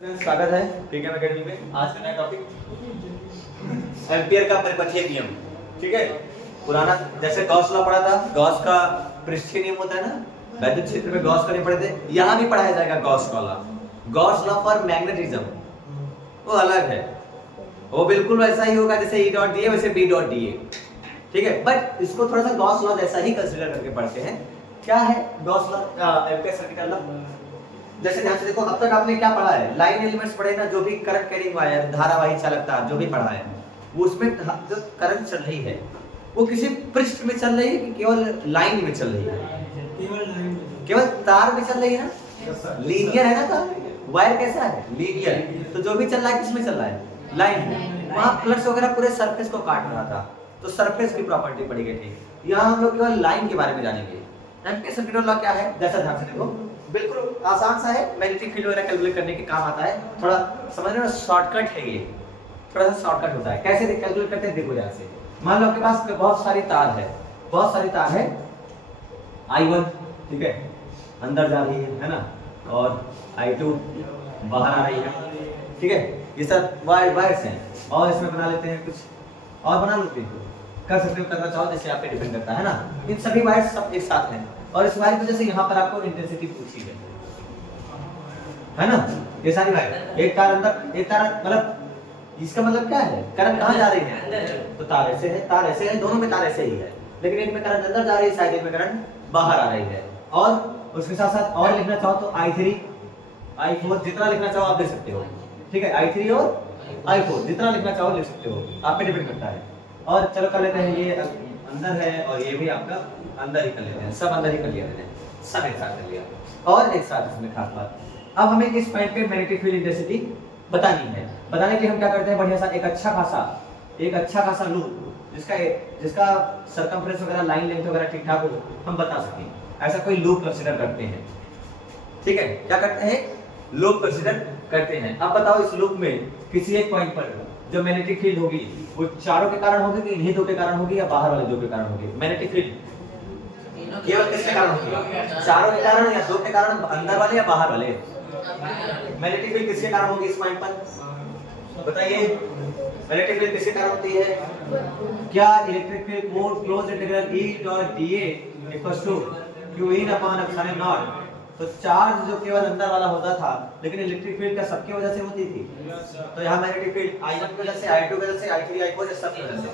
स्वागत है PKM academy में। आज का नया टॉपिक एम्पियर का परिपथीय नियम। ठीक है, पुराना जैसे गॉस लॉ पढ़ा था, गॉस का पृष्ठीय नियम होता है ना, वैद्युत क्षेत्र में गॉस का नहीं पढ़े थे, यहाँ भी पढ़ाया जाएगा गॉस का law. Gauss law for magnetism वो अलग है, वो बिल्कुल वैसा ही होगा जैसे ई डॉट डी वैसे बी डॉट डी। ठीक है, बट इसको थोड़ा सा गॉस लॉ जैसा ही कंसीडर करके पढ़ते हैं। क्या है Gauss law? Ampere circuit law. जैसे ध्यान से देखो, अब तक आपने क्या पढ़ा है? लाइन एलिमेंट्स पढ़े ना, जो भी करंट कैरिंग वायर, धारावाही चालकता जो भी पढ़ा है, वो उसमें जो करंट चल रही है वो किसी पृष्ठ में चल रही है कि केवल लाइन में चल रही है? केवल तार में चल रही है ना, लीनियर है ना तार। वायर कैसा है? लीनियर। तो जो भी चल रहा है किसमें चल रहा है? लाइन में। वहां फ्लक्स वगैरह पूरे सरफेस को काट रहा था, तो सरफेस की प्रॉपर्टी पड़ी गई थी। यहाँ हम लोग केवल लाइन के बारे में जानेंगे। एम्पियर सर्किट लॉ क्या है? जैसा ध्यान से देखो, बिल्कुल आसान सा है, मैग्नेटिक फील्ड वगैरह कैलकुलेट करने के काम आता है। थोड़ा समझने में शॉर्टकट है, ये थोड़ा सा शॉर्टकट होता है। कैसे कैलकुलेट करते हैं देखो यहाँ से। मान लो आपके पास बहुत सारी तार है, बहुत सारी तार है I1, ठीक है, अंदर जा रही है ना, और I2 बाहर आ रही है। ठीक है, ये सब वायर्स हैं, और इसमें बना लेते हैं कुछ और, बना लेते हैं, कर सकते हो, करना चाहो, जैसे आप पे डिपेंड करता है ना। इन सभी वायर्स सब एक साथ हैं, और इस वायर की वजह से यहाँ पर आपको इंटेंसिटी पूछी है ना। ये सारी वायर, एक तार अंदर, एक तार मतलब, इसका मतलब क्या है? करंट कहाँ जा रही है? तो तार ऐसे है, तार ऐसे है, दोनों में तार ऐसे ही है, लेकिन एक में करंट अंदर जा रही है, शायद एक में करंट बाहर आ रही है। और उसके साथ साथ और लिखना चाहो तो I3 I4 जितना लिखना चाहो आप लिख सकते हो। ठीक है, I3 और I4 जितना लिखना चाहो लिख सकते हो, आप पे डिपेंड करता है। और चलो कर लेते हैं, ये अंदर है और ये भी आपका अंदर ही कर लेते हैं, सब अंदर ही कर लिया मैंने, सब एक साथ कर लिया। और एक साथ इसमें खास बात, अब हमें इस पॉइंट पे मैग्नेटिक फील्ड इंटेंसिटी बतानी है। बताने के लिए हम क्या करते हैं, बढ़िया सा एक अच्छा खासा लूप, जिसका सरकमफ्रेंस वगैरह, लाइन लेंथ वगैरह ठीक ठाक हो, हम बता सकें, ऐसा कोई लूप कंसीडर करते हैं। ठीक है, क्या करते हैं? लूप कंसीडर करते हैं। अब बताओ, इस लूप में किसी एक पॉइंट पर जो मैग्नेटिक फील्ड होगी वो चारों के कारण होगी कि इन्हीं दो के कारण होगी, या बाहर वाले दो के कारण होगी? मैग्नेटिक फील्ड केवल किसके कारण होगी? चारों के कारण या दो के कारण, अंदर वाले या बाहर वाले? मैग्नेटिक फील्ड किसके कारण होगी इस पॉइंट पर? बताइए, मैग्नेटिक फील्ड किसके कारण होती है? क्या electric field more close integral E dot dA equals to q in upon epsilon naught. तो चार्ज जो केवल अंदर वाला होता था, लेकिन इलेक्ट्रिक फील्ड का सबकी वजह से होती थी। तो यहाँ मैग्नेटिक फील्ड I1 की वजह से, I2 की वजह से, I3 I4 सब की वजह से,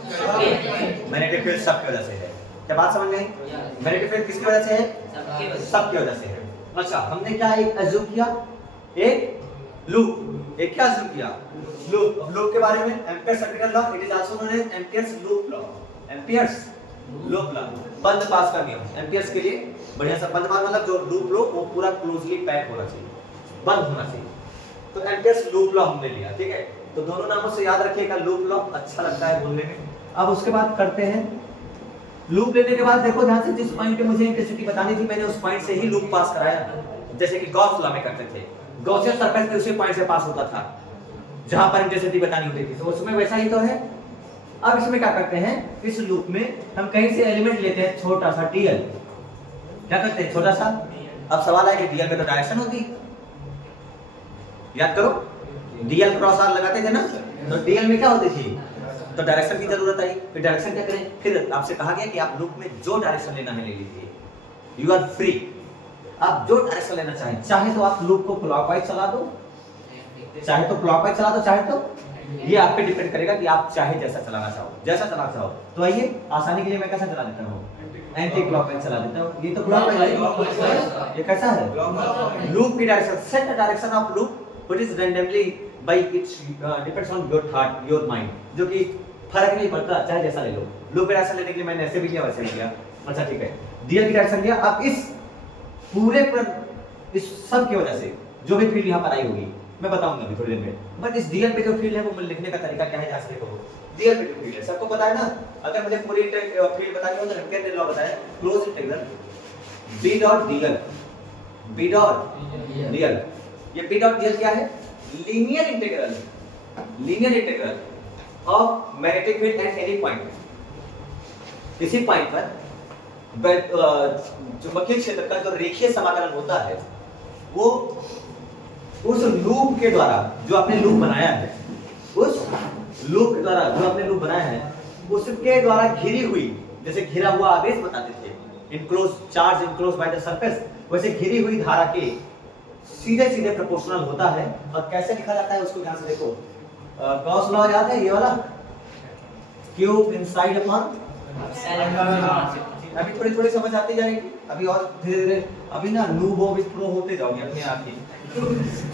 मैग्नेटिक फील्ड सब की वजह से है। क्या बात समझ में आई? मैग्नेटिक फील्ड किसकी वजह से है? सब की वजह से है। अच्छा, हमने क्या एक अज्यूम किया, एक लूप, एक क्या अज्यूम किया? लूप। लूप के बारे में Ampere circuit law, it is also known as Ampere's loop law, Ampere's loop law, बंद पास का नियम। एम्पियर्स के लिए बढ़िया सा बंद पास मतलब जो लूप लो वो पूरा क्लोजली पैक होना चाहिए, बंद होना चाहिए। तो एम्पियर्स लूप लॉ हमने लिया। ठीक है, तो दोनों नामों से याद रखिएगा, लूप लॉ अच्छा लगता है बोलने में। अब उसके बाद करते हैं, लूप लेने के बाद देखो ध्यान से, जिस पॉइंट पे मुझे इंटेंसिटी बतानी थी मैंने उस पॉइंट से ही लूप पास कराया, जैसे कि गॉस लॉ में करते थे। गॉसियन सरफेस पे उसी पॉइंट से पास होता था जहां पर इंटेंसिटी बतानी होती थी, तो उसमें वैसा ही तो है। अब इसमें क्या करते हैं, इस लूप में हम कहीं से एलिमेंट लेते हैं, छोटा सा dl। क्या करते हैं? छोटा सा। अब सवाल है कि dl में तो डायरेक्शन होती, याद करो, dl क्रॉस r लगाते थे ना, तो dl में क्या होती थी? तो डायरेक्शन की जरूरत आई। फिर डायरेक्शन क्या करें? फिर आपसे कहा गया कि आप लूप में जो डायरेक्शन लेना है ले लीजिए, यू आर फ्री। आप जो डायरेक्शन लेना चाहें, चाहे तो आप लूप को क्लॉकवाइज चला दो, चाहे तो क्लॉकवाइज चला दो, चाहे तो, ये आप पे डिपेंड करेगा कि आप चाहे जैसा चलाना चाहो, जैसा चलाना चाहो। तो आइए, आसानी के लिए मैं कैसा चला देता हूँ? एंटी क्लॉकवाइज चला देता हूँ। ये तो क्लॉकवाइज है, ये कैसा है? लूप की direction, set the direction of loop which is randomly bye it's depends on your thought, your mind, जो कि फर्क नहीं पड़ता, चाहे जैसा ले लो। लूप की डायरेक्शन लेने के लिए मैंने ऐसे भी लिया, वैसे भी लिया। अच्छा ठीक है, डीएल की डायरेक्शन लिया। अब इस पूरे पर, इस सब की वजह से जो भी फील्ड यहाँ पर आई होगी, मैं बताऊंगा अभी थोड़ी देर में, बट इस डीएल पे जो फील्ड है वो लिखने का तरीका क्या है, जहाँ से देखो डीएल पे जो फील्ड है सबको पता है ना। अगर मुझे पूरी फील्ड बतानी हो तो एम्पियर लॉ बताया, close integral B dot DL, B dot DL. ये बी डॉट डीएल क्या है? Linear integral, linear integral of magnetic field at any point. किसी पॉइंट पर चुंबकीय क्षेत्र का जो रेखीय समाकलन होता है वो उस लूप के द्वारा जो आपने लूप बनाया है, उस लूप के द्वारा जो आपने लूप बनाया है उसके द्वारा घिरी हुई, जैसे घिरा हुआ आवेश बताते थे, enclose charge enclose by the surface, वैसे घिरी हुई धारा के सीधे सीधे प्रोपोर्शनल होता है। और कैसे लिखा जाता है उसको ध्यान से देखो, गॉस लॉ याद है ये वाला, Q इनसाइड अपॉन, अभी थोड़ी थोड़ी समझ आती जाएगी, अभी और धीरे धीरे, अभी ना नूबो विद प्रो होते जाओगे अपने आप ही।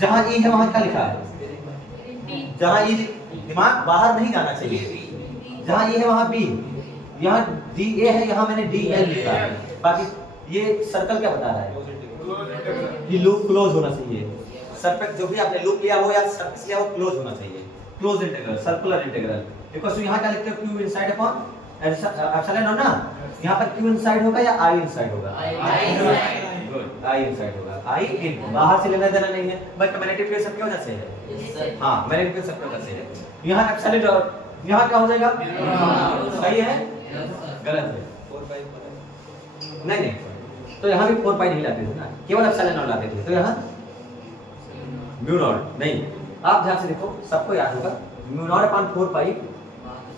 जहां ई है वहां क्या लिखा है, जहां ई, दिमाग बाहर नहीं जाना चाहिए, जहां ई है वहां बी, यहाँ डी ए है, यहाँ मैंने डी एल लिखा है। बाकी ये सर्कल क्या बता रहा है कि लूप क्लोज होना चाहिए, सर्कल जो भी आपने लूप लिया वो या सर्कल लिया वो क्लोज होना चाहिए, close integral, circular integral. Because यहाँ क्या लिखते हो, Q इनसाइड अपॉन एप्सिलॉन हो ना, यहाँ पर Q इनसाइड होगा या I इनसाइड होगा, गुड, I इनसाइड होगा, I इन, बाहर से लेना देना नहीं है, बट मैग्नेटिक फील्ड सबकी वजह से है, हाँ मैग्नेटिक फील्ड सबकी वजह से है। यहाँ एप्सिलॉन और यहाँ क्या हो जाएगा, सही है गलत है, 4 पाई नहीं नहीं, तो यहाँ भी 4 पाई नहीं लाते थे ना, केवल एप्सिलॉन नॉट लाते थे, तो यहाँ म्यू नॉट नहीं। आप ध्यान से देखो, सबको याद होगा म्यू नॉट अपॉन 4 पाई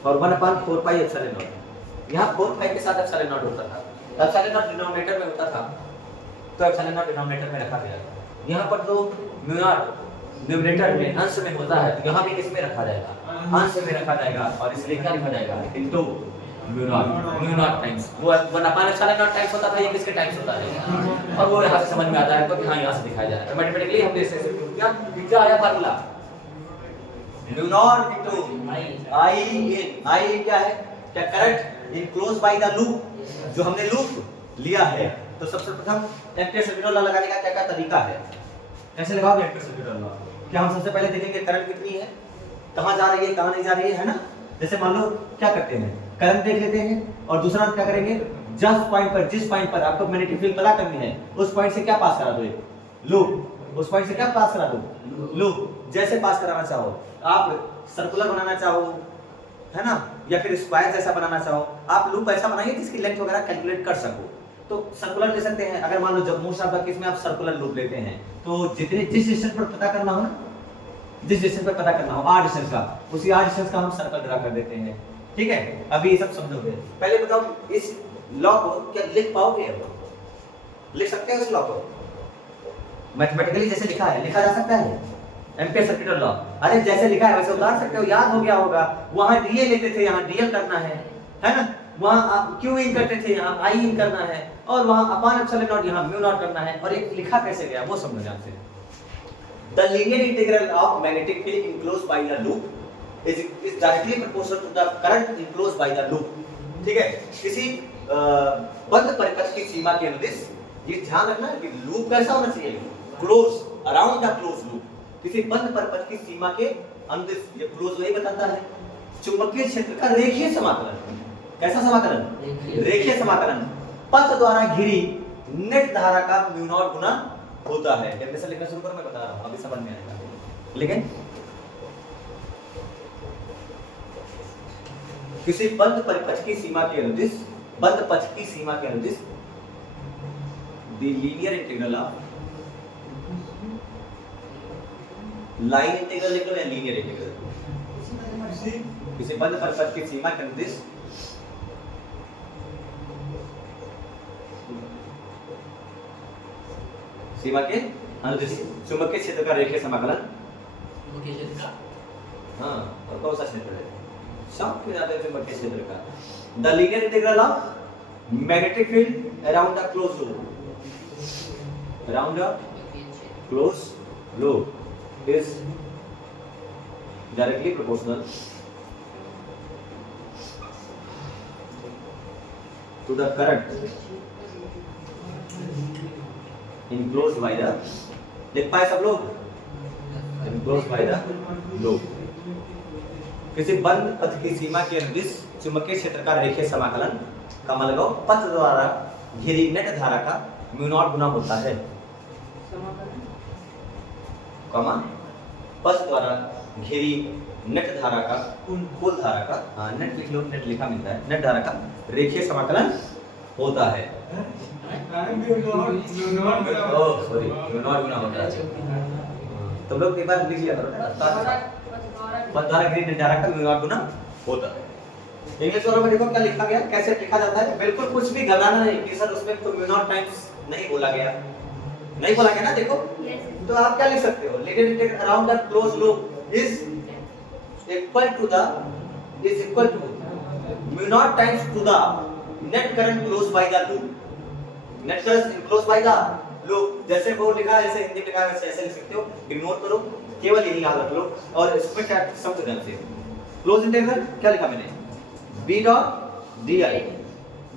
और 1 अपॉन 4 पाई एप्सिलॉन नॉट। यहाँ 4 पाई के साथ एप्सिलॉन नॉट होता था, एप्सिलॉन नॉट डिनोमिनेटर में होता था, तो एप्सिलॉन नॉट डिनोमिनेटर में रखा गया। यहाँ पर जो म्यू नॉट न्यूमरेटर में अंश में होता है, तो यहाँ भी किस में रखा जाएगा, अंश में रखा जाएगा, और इसलिए क्या लिखा जाएगा, इनटू म्यू नॉट टाइम्स, वो 1 अपॉन एप्सिलॉन नॉट टाइम्स होता था, ये किसके टाइम्स होता है, और वो यहाँ से समझ में आता है तो हाँ यहाँ से दिखाया जा रहा है। मैथमेटिकली हमने इसे प्रूव किया, क्या आया formula, mu naught into I in, I क्या है, क्या current enclosed by the loop, जो हमने लूप लिया है। तो सबसे प्रथम एम्पीयर सर्किट लॉ लगाने का क्या क्या तरीका है, कैसे लगाओगे एम्पीयर सर्किट लॉ, क्या हम सबसे पहले देखेंगे करंट कितनी है, कहां जा रही है कहां नहीं जा रही है ना। जैसे मान लो क्या करते हैं, करंट देख लेते हैं, और दूसरा क्या करेंगे, जस्ट पॉइंट पर, जिस पॉइंट पर आपको मैग्नेटिक फील्ड पता करनी है उस पॉइंट से क्या पास करा दो, एक लूप, उस पॉइंट से क्या पास करा दो, लूप। जैसे पास कराना चाहो, आप सर्कुलर बनाना चाहो है ना, या फिर स्क्वायर जैसा बनाना चाहो, आप लूप ऐसा बनाइए जिसकी लेंथ वगैरह कैलकुलेट कर सको। तो सर्कुलर ले सकते हैं, अगर मान लो जब मोस्ट ऑफ द केस में आप सर्कुलर लूप लेते हैं, तो जितने जिस डिस्टेंस पर पता करना हो ना, जिस डिस्टेंस पर पता करना हो आर डिस्टेंस का, उसी आर डिस्टेंस का हम सर्कल ड्रा कर देते हैं। ठीक है, अभी ये सब समझोगे। पहले बताओ इस लॉ को क्या लिख पाओगे, लिख सकते हो इस लॉ को मैथमेटिकली जैसे लिखा है, लिखा जा सकता है एम्पीयर सर्किट लॉ। अरे जैसे लिखा है वैसे उतार सकते हो, याद हो गया होगा। वहां डीए लेते थे, यहाँ डीएल करना है ना, वहां आप क्यू इन करते थे, यहाँ आई इन करना है, और वहां अपॉन एप्सिलॉन नॉट यहाँ म्यू नॉट करना है। और एक लिखा कैसे गया वो समझ ध्यान से, the linear integral of magnetic field enclosed by the loop is directly proportional to the current enclosed by the loop. ठीक है, किसी बंद परिपथ की सीमा के अनुदिश, ये ध्यान रखना कि लूप कैसा होना चाहिए, close, around the close loop, किसी बंद परिपथ की सीमा के अनुदिश, ये क्लोज वही बताता है चुंबकीय क्षेत्र का रेखीय समाकलन। कैसा समाकलन, रेखीय समाकलन पथ द्वारा घिरी नेट धारा का म्यू नॉट गुना होता है। डेफिनेशन लिखना शुरू करो, मैं बता रहा हूं अभी समझ में आएगा। लेकिन किसी बंद परिपथ की सीमा के अनुदिश, बंद पथ की सीमा के अनुदिश, the linear integral of, line integral लिख लो या लीनियर इंटीग्रल, किसी बंद परिपथ की सीमा के अनुदिश सीमा के अनुदिश चुंबकीय क्षेत्र का रेखीय समाकलन, चुंबकीय क्षेत्र का, हाँ, और कौन सा क्षेत्र है, सब के ज्यादा चुंबकीय क्षेत्र का। The linear integral of magnetic field around the close loop, around the close loop is directly proportional to the current enclosed by the, लिख पाए सब लोग, enclosed by the loop। किसी बंद पथ की सीमा के अनुदिश चुंबकीय क्षेत्र का रेखीय समाकलन का मतलब पथ द्वारा घिरी नेट धारा का म्यू नॉट गुना होता है, कमा पथ द्वारा घिरी नेट धारा का, कुल धारा का, हाँ नेट लिख लो, नेट लिखा मिलता है, नेट धारा का रेखीय समाकलन होता है। ओह सॉरी, म्यू नॉट गुना होता है। तुम लोग एक बार लिख लिया करो ना, द्वारा ग्रीन डायरेक्ट म्यू नॉट गुना होता है। इंग्लिश वालों में देखो क्या लिखा गया, कैसे लिखा जाता है, बिल्कुल कुछ भी घबराना नहीं कि सर उसमें तो म्यू नॉट टाइम्स नहीं बोला गया, नहीं बोला गया ना। देखो तो आप क्या लिख सकते हो, little integral around the close loop is equal to mu naught times to the net current close by the loop, net current close by the loop. जैसे वो लिखा है, जैसे हिंदी में लिखा है वैसे ऐसे लिख सकते हो, इग्नोर करो, केवल यही याद रख लो। और इसमें क्या शब्द ध्यान से, क्लोज इंटीग्रल क्या लिखा मैंने, b dot dl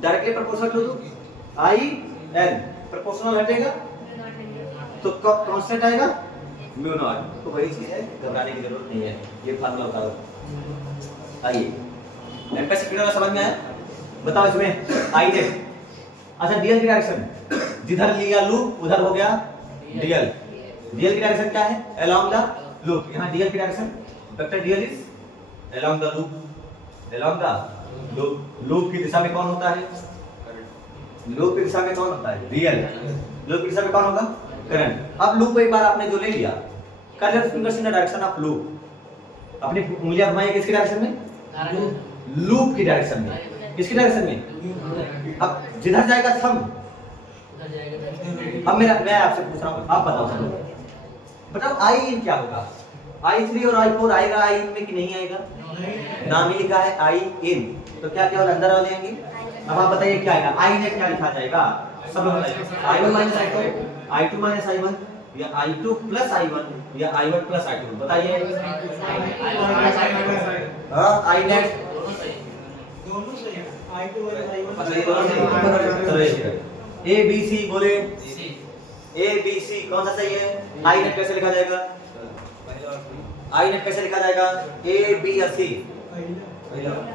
directly proportional to i n, proportional हटेगा तो कांस्टेंट आएगा म्यू नॉट। तो वही चीज है, घबराने की जरूरत नहीं है, ये फार्मूला बता दो। आइए एमपीएससी वाला समझ में आया, बताओ इसमें आई ने, अच्छा dl की डायरेक्शन जिधर लिया लूप उधर हो गया dl, dl की डायरेक्शन क्या है, अलोंग द लूप। यहां dl की direction vector dl is along the loop, along the loop. Loop की दिशा में कौन होता है, लूप की दिशा में कौन होता है, रियल। लूप की दिशा में कौन होगा, करंट। अब लूप एक बार आपने जो ले लिया, curl your fingers in the direction of loop, अपनी उंगलियां घुमाइए किसकी डायरेक्शन में, लूप की डायरेक्शन में। किसकी डायरेक्शन में, अब जिधर जाएगा थंब, अब मैं आपसे पूछ रहा हूं, आप बताओ चलो, बताओ आई इन क्या होगा, i3 और i4 आएगा आई इन में कि नहीं आएगा, नाम ही लिखा है आई इन, तो क्या क्या अंदर आ जाएंगे। अब आप बताइए क्या आएगा, आई ने क्या लिखा जाएगा, सब i1 minus i2, i2 minus i1 या i2 प्लस i1 या i1 प्लस i2, बताइए। हां i नेट दोनों सही है, i2 और i1 अच्छा ये दोनों सही है, चलो ए बी सी बोले, ए बी सी कौन सा सही है, i नेट कैसे लिखा जाएगा, आई नेट कैसे लिखा जाएगा, ए बी सी,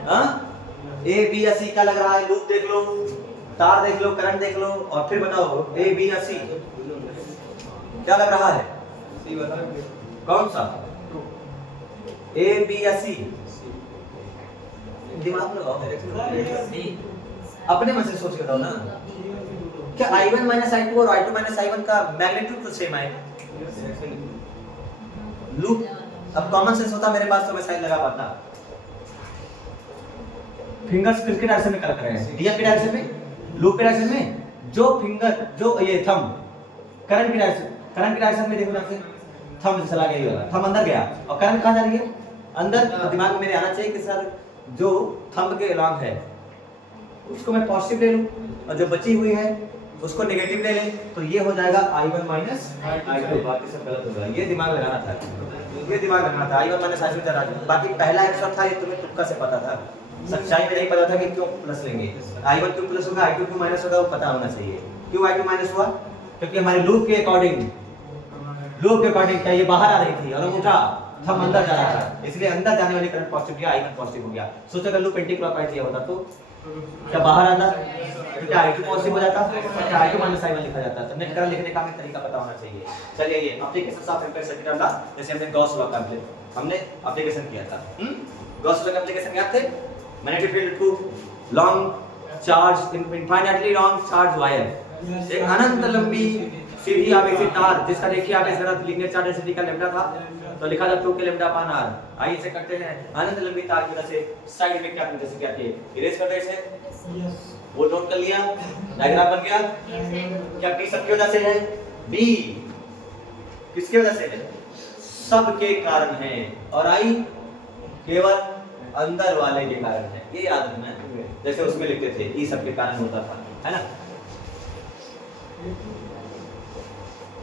हाँ ए बी सी क्या लग रहा है, लूप देख लो, तार देख लो, करंट देख लो, और फिर बताओ ए बी सी क्या लग रहा है, कौन सा, ए बी सी, दिमाग लगाओ, अपने मन से सोच के बताओ ना, क्या i1 माइनस i2 और i2 माइनस i1 का मैग्नीट्यूड तो सेम है, लूप। अब कॉमन सेंस होता मेरे पास तो मैं साइन लगा पाता। फिंगर्स किसके डायरेक्शन में कर रहे हैं, डीएल की डायरेक्शन में, लूप की डायरेक्शन में, जो फिंगर जो ये थंब करंट की डायरेक्शन में देखो ना, से थंब चला गया, ये वाला थंब अंदर गया और करंट कहां जा रही है, अंदर। दिमाग में मेरे आना चाहिए कि सर जो थंब के अलोंग है उसको मैं पॉजिटिव ले लूं और जो बची हुई है उसको नेगेटिव ले लें, तो ये हो जाएगा i1 माइनस i2। बाकी सब गलत होगा, ये दिमाग लगाना था, ये दिमाग लगाना था, i1 माइनस i2 था। बाकी पहला आंसर था, ये तुम्हें तुक्का से पता था, सच्चाई में नहीं पता था कि क्यों प्लस लेंगे, i1 क्यों प्लस होगा, i2 क्यों माइनस होगा, वो पता होना चाहिए। क्यों i2 माइनस हुआ, क्योंकि हमारे लूप के अकॉर्डिंग क्या ये बाहर आ रही थी और अंगूठा थंब अंदर जा रहा था, इसलिए अंदर जाने वाली करंट पॉजिटिव गया, i1 पॉजिटिव हो गया। सोचो अगर लूप एंटी क्लॉकवाइज दिया होता तो क्या बाहर आता, क्या i2 पॉजिटिव हो जाता, क्या i2 माइनस i1 लिखा जाता। तो नेट करंट लिखने का हमें तरीका पता होना चाहिए। चलिए ये एप्लीकेशन ऑफ एम्पीयर सर्किट डाला, जैसे हमने गॉस लॉ का हमने एप्लीकेशन किया था। गॉस लॉ का एप्लीकेशन याद थे, magnetic field to long charge infinitely long charge wire, एक अनंत लंबी सीधी आवेशी तार जिसका देखिए आप इस तरह लीनियर चार्ज डेंसिटी का लैम्डा था, तो लिखा था 2 के लैम्डा अपान r। आइए इसे करते हैं, अनंत लंबी तार की वजह से साइड में क्या जैसे क्या थे, इरेज कर दे इसे, वो नोट कर लिया, डायग्राम बन गया। क्या p सबकी वजह से है, b किसकी वजह से है, सब के कारण है, और i केवल अंदर वाले के कारण है, ये याद रखना है। जैसे उसमें लिखते थे e सब के कारण होता था, है ना।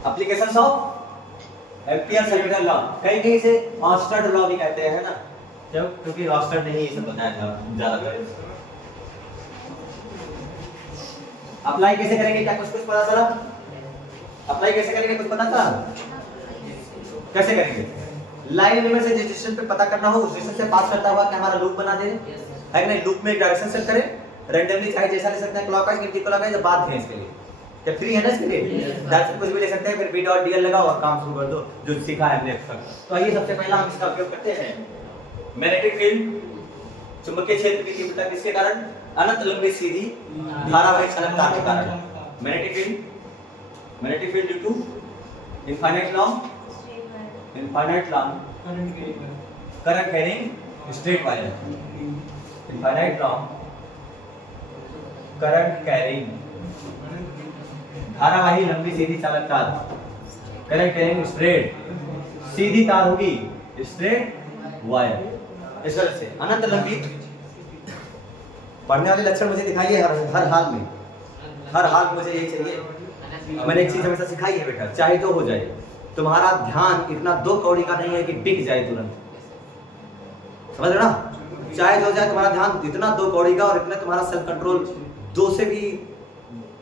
Applications of ampere circuit law, कहीं कहीं से ऑस्टर्ड लॉ भी कहते हैं ना, क्योंकि ऑस्टर्ड ने ही ये सब बताया था ज्यादातर। अप्लाई कैसे करेंगे, क्या कुछ पता चला, अप्लाई कैसे करेंगे कुछ पता था, कैसे करेंगे, लाइन एलिमेंट से जिस डिस्टेंस पे पता करना हो उस डिस्टेंस से पास करता हुआ कि हमारा लूप बना दे, है कि नहीं। लूप में एक डायरेक्शन सेट करें, रैंडमली चाहे जैसा ले सकते हैं, क्लॉकवाइज एंटी क्लॉकवाइज, बात है इसके लिए, क्या फ्री है ना इसके लिए, डायरेक्शन कुछ भी ले सकते हैं, फिर b डॉट dl लगाओ और काम शुरू कर दो, जो सीखा है हमने अब तक। तो आइए सबसे पहला हम इसका उपयोग करते हैं, मैग्नेटिक फील्ड चुंबकीय क्षेत्र की तीव्रता किसके कारण, अनंत लंबी सीधी धारावाहिक चालक तार के कारण। Magnetic field due to infinite long infinite long current carrying straight wire, infinite long current carrying धारावाही लंबी सीधी चालक तार, करंट कैरिंग स्ट्रेट सीधी तार होगी, स्ट्रेट वायर। इस तरह से अनंत लंबी पढ़ने वाले लक्षण मुझे दिखाइए हर हाल में, हर हाल में मुझे यही चाहिए। मैंने एक चीज हमेशा सिखाई है बेटा, चाहे जो हो जाए तुम्हारा ध्यान इतना 2 कौड़ी का नहीं है कि बिक जाए तुरंत, समझ रहे ना? चाहे जो हो जाए तुम्हारा ध्यान इतना 2 कौड़ी का और इतना तुम्हारा सेल्फ कंट्रोल 2 से भी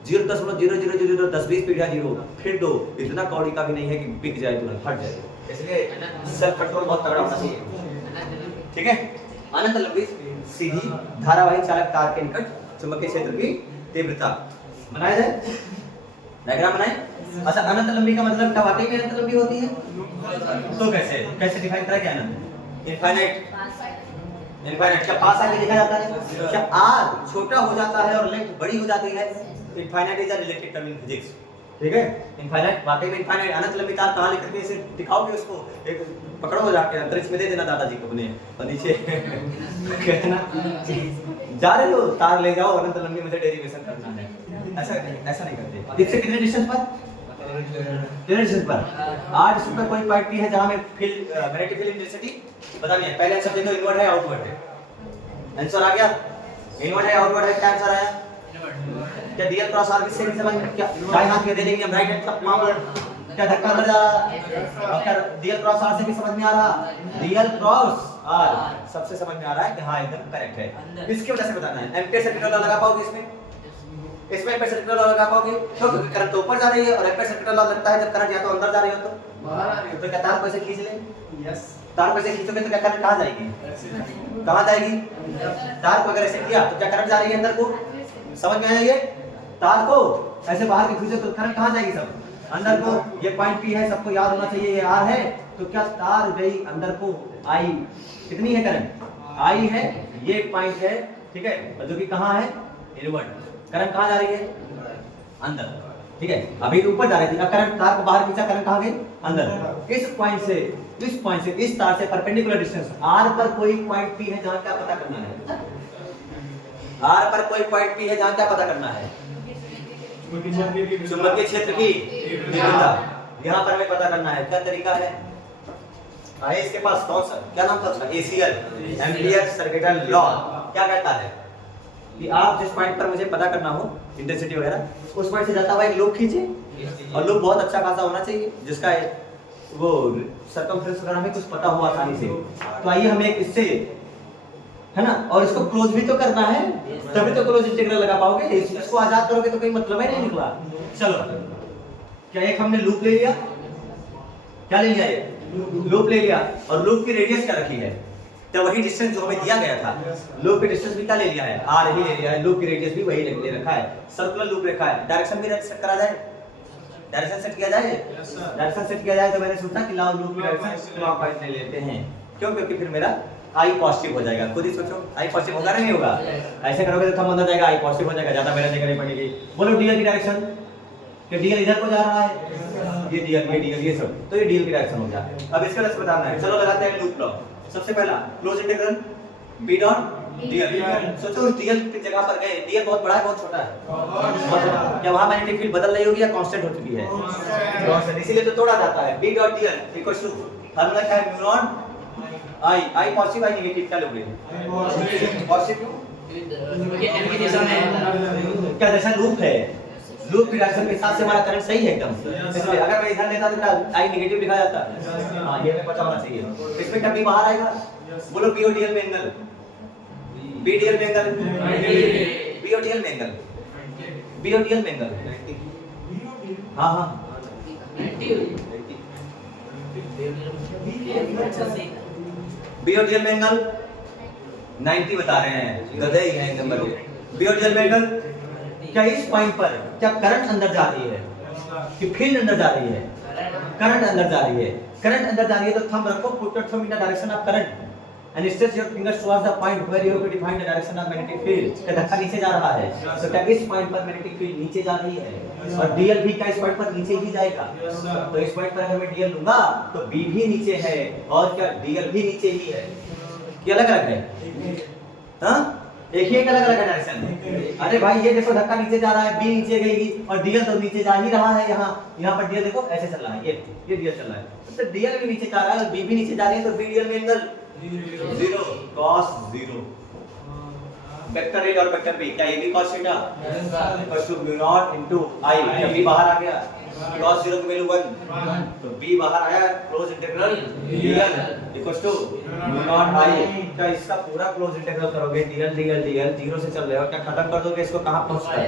0.0000 10-20 पीढ़ियां 0 फिर 2 इतना कौड़ी का भी नहीं है कि बिक जाए तुरंत, हट जाए। इसलिए सेल्फ कंट्रोल बहुत तगड़ा होना चाहिए, ठीक है? अनंत लंबी सीधी धारावाही चालक तार के निकट चुंबकीय क्षेत्र की तीव्रता बनाया जाए, डायग्राम बनाए। अच्छा, अनंत लंबी का मतलब क्या वाकई में अनंत लंबी होती है? तो कैसे डिफाइन करा क्या अनंत? इनफाइनाइट, इनफाइनाइट क्या पास आके देखा जाता है? क्या आर छोटा हो जाता है और लेंथ बड़ी हो जाती है? Infinite is a related term in physics, ठीक है? इनफाइनाइट वाकई में इनफाइनाइट अनंत लंबी तार कहां लेकर के इसे दिखाओगे, उसको एक पकड़ो जाके अंतरिक्ष में दे देना दादाजी को अपने, और नीचे कहना जा रहे हो तार ले जाओ अनंत लंबी, मुझे डेरिवेशन करना है। ऐसा नहीं करते। इससे कितने डिस्टेंस पर? कितने डिस्टेंस पर? 8 डिस्टेंस पर कोई पॉइंट है जहां में फील्ड मैग्नेटिक फील्ड इंटेंसिटी बतानी है। पहले आंसर दे दो, इनवर्ड है आउटवर्ड है? आंसर आ गया, इनवर्ड है आउटवर्ड है, क्या आंसर आया? क्या डीएल क्रॉस आर किससे नहीं समझ में? क्या दाएं हाथ में दे देंगे हम, राइट हैंड तक मार, क्या धक्का अंदर जा रहा? क्या डीएल क्रॉस आर से भी समझ में आ रहा? डीएल क्रॉस आर सबसे समझ में आ रहा है कि हाँ एकदम करेक्ट है। इसकी वजह से बताना है। एम्पीयर सर्किट लॉ लगा पाओगे इसमें? इसमें एम्पीयर सर्किट लॉ लगा पाओगे? क्योंकि करंट तो ऊपर जा रही है और एम्पीयर सर्किट लॉ लगता है जब करंट या तो अंदर जा रही हो तो बाहर आ रही हो। तो क्या तार को ऐसे खींच ले? यस, तार को ऐसे खींचोगे तो क्या करंट कहां जाएगी? कहां जाएगी? तार को अगर ऐसे किया तो क्या करंट जा रही है अंदर को? समझ में आया? ये तार को ऐसे बाहर के खींचो तो करंट कहां जाएगी? सब अंदर को। ये पॉइंट पी है, सबको याद होना चाहिए, ये आर है, तो क्या तार गई अंदर को? आई कितनी है करंट? आई है, ये पॉइंट है, ठीक है, और जो कि कहां है? इनवर्ट। करंट कहां जा रही है? अंदर, ठीक है। अभी ऊपर जा रही थी, अब करंट तार को बाहर खींचा, करंट कहां गई? अंदर। इस पॉइंट से इस तार से परपेंडिकुलर डिस्टेंस आर पर कोई पॉइंट पी है जहां क्या पता करना है? आर पर कोई पॉइंट पी है जहां क्या पता करना है? चुंबकीय क्षेत्र की तीव्रता यहाँ पर हमें पता करना है। क्या तरीका है? आए इसके पास कौन सा, क्या नाम था उसका? ACL, ampere circuit law. क्या कहता है कि आप जिस पॉइंट पर मुझे पता करना हो इंटेंसिटी वगैरह, उस पॉइंट से जाता हुआ एक लूप खींचे, और लूप बहुत अच्छा खासा होना चाहिए जिसका वो सर्कमफ्रेंस वगैरह हमें कुछ पता हो आसानी से। तो आइए हम एक इससे, है ना, और इसको क्लोज भी तो करना है, तभी तो क्लोज इंटीग्रल लगा पाओगे। इसको आजाद करोगे तो कोई मतलब ही नहीं निकला। चलो, क्या एक हमने लूप ले लिया, क्या ले लिया? ये लूप ले लिया, और लूप की रेडियस क्या रखी है? तो वही डिस्टेंस जो हमें दिया गया था, लूप की डिस्टेंस भी क्या ले लिया है? आर ही ले लिया है। लूप की रेडियस भी वही ले रखा है, सर्कुलर लूप रखा है। डायरेक्शन भी सेट करा जाए, डायरेक्शन सेट किया जाए, डायरेक्शन सेट किया जाए। तो मैंने सोचा कि लाओ लूप की डायरेक्शन क्लॉकवाइज ले लेते हैं। क्यों? क्योंकि फिर मेरा आई पॉजिटिव हो जाएगा। खुद ही सोचो, आई पॉजिटिव होगा नहीं होगा? ऐसे करोगे तो थंब अंदर जाएगा, आई पॉजिटिव हो जाएगा, ज्यादा मेहनत नहीं करनी पड़ेगी। बोलो डीएल की डायरेक्शन, कि डीएल इधर को जा रहा है, ये डीएल ये सब, तो ये डीएल की डायरेक्शन हो गया। अब इसका रस बताना है। चलो लगाते हैं लूप लॉ। सबसे पहला close integral B dot DL. सोचो डीएल की जगह पर गए, डीएल बहुत बड़ा है बहुत छोटा है? क्या वहां मैग्नेटिक फील्ड बदल रही होगी या कांस्टेंट हो चुकी है? कांस्टेंट, इसीलिए तो तोड़ा जाता है। B dot DL equals to formula क्या है? Mu naught I positive I negative, क्या लोगे? पॉजिटिव ये एम की दिशा में क्या दिशा? लूप है, लूप की डायरेक्शन के हिसाब से हमारा करंट सही है एकदम। इसलिए अगर मैं इधर लेता तो आई नेगेटिव लिखा जाता। हां, ये हमें पता होना चाहिए। इसमें क्या बी बाहर आएगा? बोलो बी और डीएल में एंगल, बी डीएल में एंगल, बी और डीएल में एंगल, बी और डीएल में एंगल 90। हां हां 90 बी और डीएल में एंगल 90 बता रहे हैं, गधे ही हैं एकदम बड़े। बी और डीएल में एंगल क्या इस पॉइंट पर क्या करंट अंदर जा रही है कि फील्ड अंदर जा रही है? करंट अंदर जा रही है। करंट अंदर जा रही है तो थंब रखो, put your thumb in the direction of current. and stretch your fingers towards the point where you have to define the direction of magnetic field. क्या धक्का नीचे जा रहा है, तो क्या इस पॉइंट पर मैग्नेटिक फील्ड नीचे जा रही है, और डीएल भी क्या इस पॉइंट पर नीचे ही जाएगा, तो इस पॉइंट पर अगर मैं डीएल लूंगा तो बी भी नीचे है और क्या डीएल भी नीचे ही है। ये अलग अलग है, हाँ एक ही एक अलग अलग डायरेक्शन है। अरे भाई ये देखो धक्का नीचे जा रहा है, बी नीचे गई और डीएल तो नीचे जा ही रहा है। यहाँ पर डीएल देखो ऐसे चल रहा है, ये डीएल चल रहा है, तो डीएल भी नीचे जा रहा है और बी भी नीचे जा रही है, तो बी डीएल में एंगल 0 cos 0। वेक्टर ए और वेक्टर बी क्या ये भी cos theta equal to mu naught into I, जब बी बाहर आ गया cos 0 की वैल्यू 1, तो b बाहर आया, close integral dl equal to mu naught I. क्या इसका पूरा क्लोज इंटीग्रल करोगे dl dl dl 0 से चल रहे हो, क्या खत्म कर दोगे इसको, कहां पहुंचता है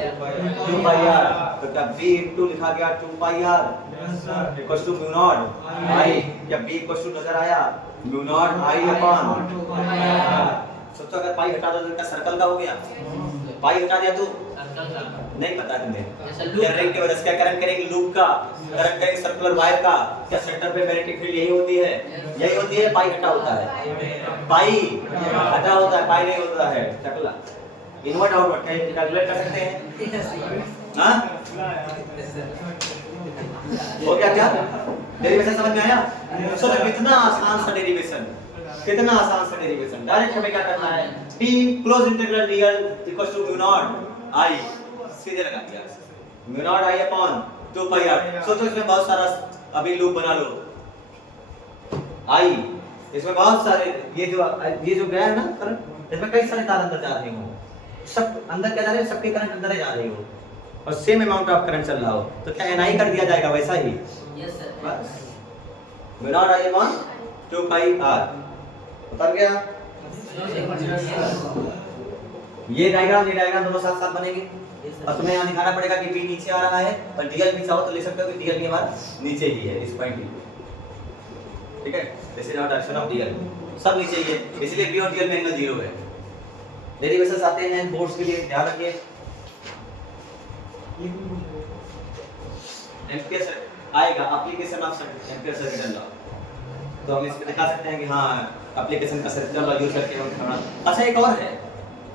2 पाई r, तो क्या b इनटू लिखा गया 2 pi r equal to mu naught I. क्या b इक्वल टू नजर आया म्यू नॉट आई अपॉन, सोचो अगर पाई हटा दो तो क्या सर्कल का हो गया, पाई हटा दिया तो नहीं पता तुम्हें, या रिंग के वजह से क्या करंट करेंगे लूप का, करंट करेंगे सर्कुलर वायर का, क्या सेंटर पे मैग्नेटिक फील्ड यही होती है, यही होती है, पाई हटा होता है, पाई हटा होता है, पाई नहीं होता है। टकला इनवर्ट आउटवर्ट क्या कैलकुलेट कर सकते हैं, हां हो गया क्या, डेरिवेशन समझ में आया। सो कितना आसान सा डेरिवेशन, कितना आसान सा डेरिवेशन, डायरेक्ट हमें क्या करना है, p close integral dl equal to mu naught i, सीधे लगा दिया mu naught i upon 2 pi r। सोचो इसमें बहुत सारा अभी लूप बना लो i, इसमें बहुत सारे ये जो गया है ना करंट, इसमें कई सारे तार अंदर जा रहे हो, सब अंदर क्या जा रहे हैं, सबके करंट अंदर ही जा रहे हो और सेम अमाउंट ऑफ करंट चल रहा हो, तो क्या ni कर दिया जाएगा वैसा ही, यस सर, बस mu naught i upon 2 pi r उतर गया। ये डायग्राम दोनों साथ साथ बनेंगे और तुम्हें यहाँ दिखाना पड़ेगा कि p नीचे आ रहा है और dl भी चाहो तो ले सकते हो कि dl भी हमारा नीचे ही है इस पॉइंट पे, ठीक है, this is our direction of dl, सब नीचे ही है, इसलिए b और dl में एंगल 0 है। डेरिवेशंस आते हैं बोर्ड्स के लिए, ध्यान रखिए। एम्पियर आएगा application of ampere circuit law, तो हम इस पे दिखा सकते हैं कि हाँ एप्लीकेशन का सर्किट लॉ यूज करके हम थोड़ा। अच्छा एक और है,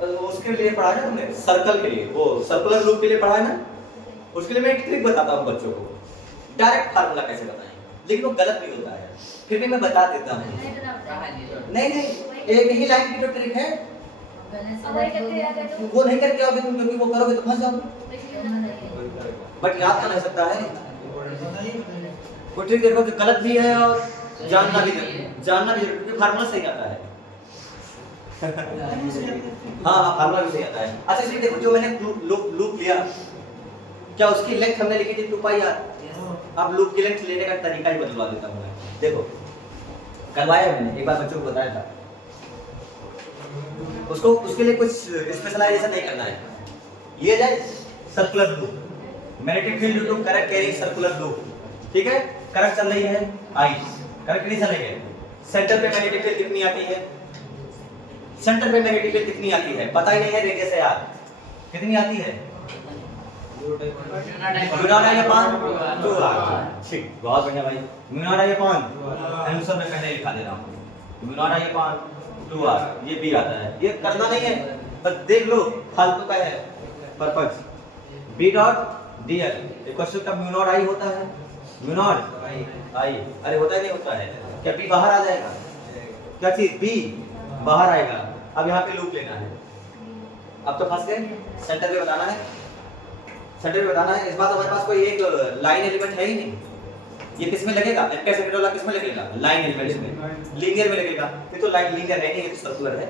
उसके लिए पढ़ा है ना हमने, सर्कल के लिए, वो सर्कुलर लूप के लिए पढ़ा है ना, उसके लिए मैं एक ट्रिक बताता हूँ बच्चों को, डायरेक्ट फार्मूला कैसे बताएं, लेकिन वो गलत भी होता है, फिर भी मैं बता देता हूँ। नहीं एक ही लाइन की जो ट्रिक है वो नहीं करके आओगे तुम, क्योंकि वो करोगे तो फंस जाओगे, बट याद तो नहीं सकता है वो ट्रिक। देखो जो गलत भी है और जानना भी क्योंकि फार्मूला सही आता है। हाँ फार्मूला भी सही आता है। अच्छा इसलिए देखो जो मैंने लूप लिया, क्या उसकी लेंथ हमने लिखी थी 2 पाई r, अब लूप की लेंथ लेने का तरीका ही बदलवा देता हूं मैं। देखो करवाया मैंने एक बार बच्चों को बताया था, उसको उसके लिए कुछ स्पेशलाइजेशन नहीं करना है। ये जाए circular loop, magnetic field to current carrying circular loop, ठीक है, करंट चल रही है I, करंट कितनी चल रही है, सेंटर पे मैग्नेटिक फील्ड कितनी आती है, सेंटर पे मैग्नेटिक फील्ड कितनी आती है पता ही नहीं है, रेडियस है यार, कितनी आती है म्यू नॉट आई अपॉन 2r, ठीक बहुत बढ़िया भाई, म्यू नॉट आई अपॉन, आंसर मैं पहले लिखा दे रहा हूं म्यू नॉट आई अपॉन 2r, ये भी आता है, ये करना नहीं है बस देख लो फालतू का है purpose. b dot dl equal to का म्यू नॉट i होता है, म्यू नॉट i, अरे होता ही नहीं होता है, क्या b बाहर आ जाएगा, क्या चीज b बाहर आएगा। अब यहाँ पे लूप लेना है, अब तो फंस गए, सेंटर पे बताना है, सेंटर पे बताना है। इस बार हमारे पास कोई एक लाइन एलिमेंट है ही नहीं, ये किस में लगेगा, एम्पियर सर्किट वाला किस में लगेगा, लाइन एलिमेंट में, लीनियर में लगेगा, ये तो लाइन लीनियर है नहीं, ये तो सर्कुलर है,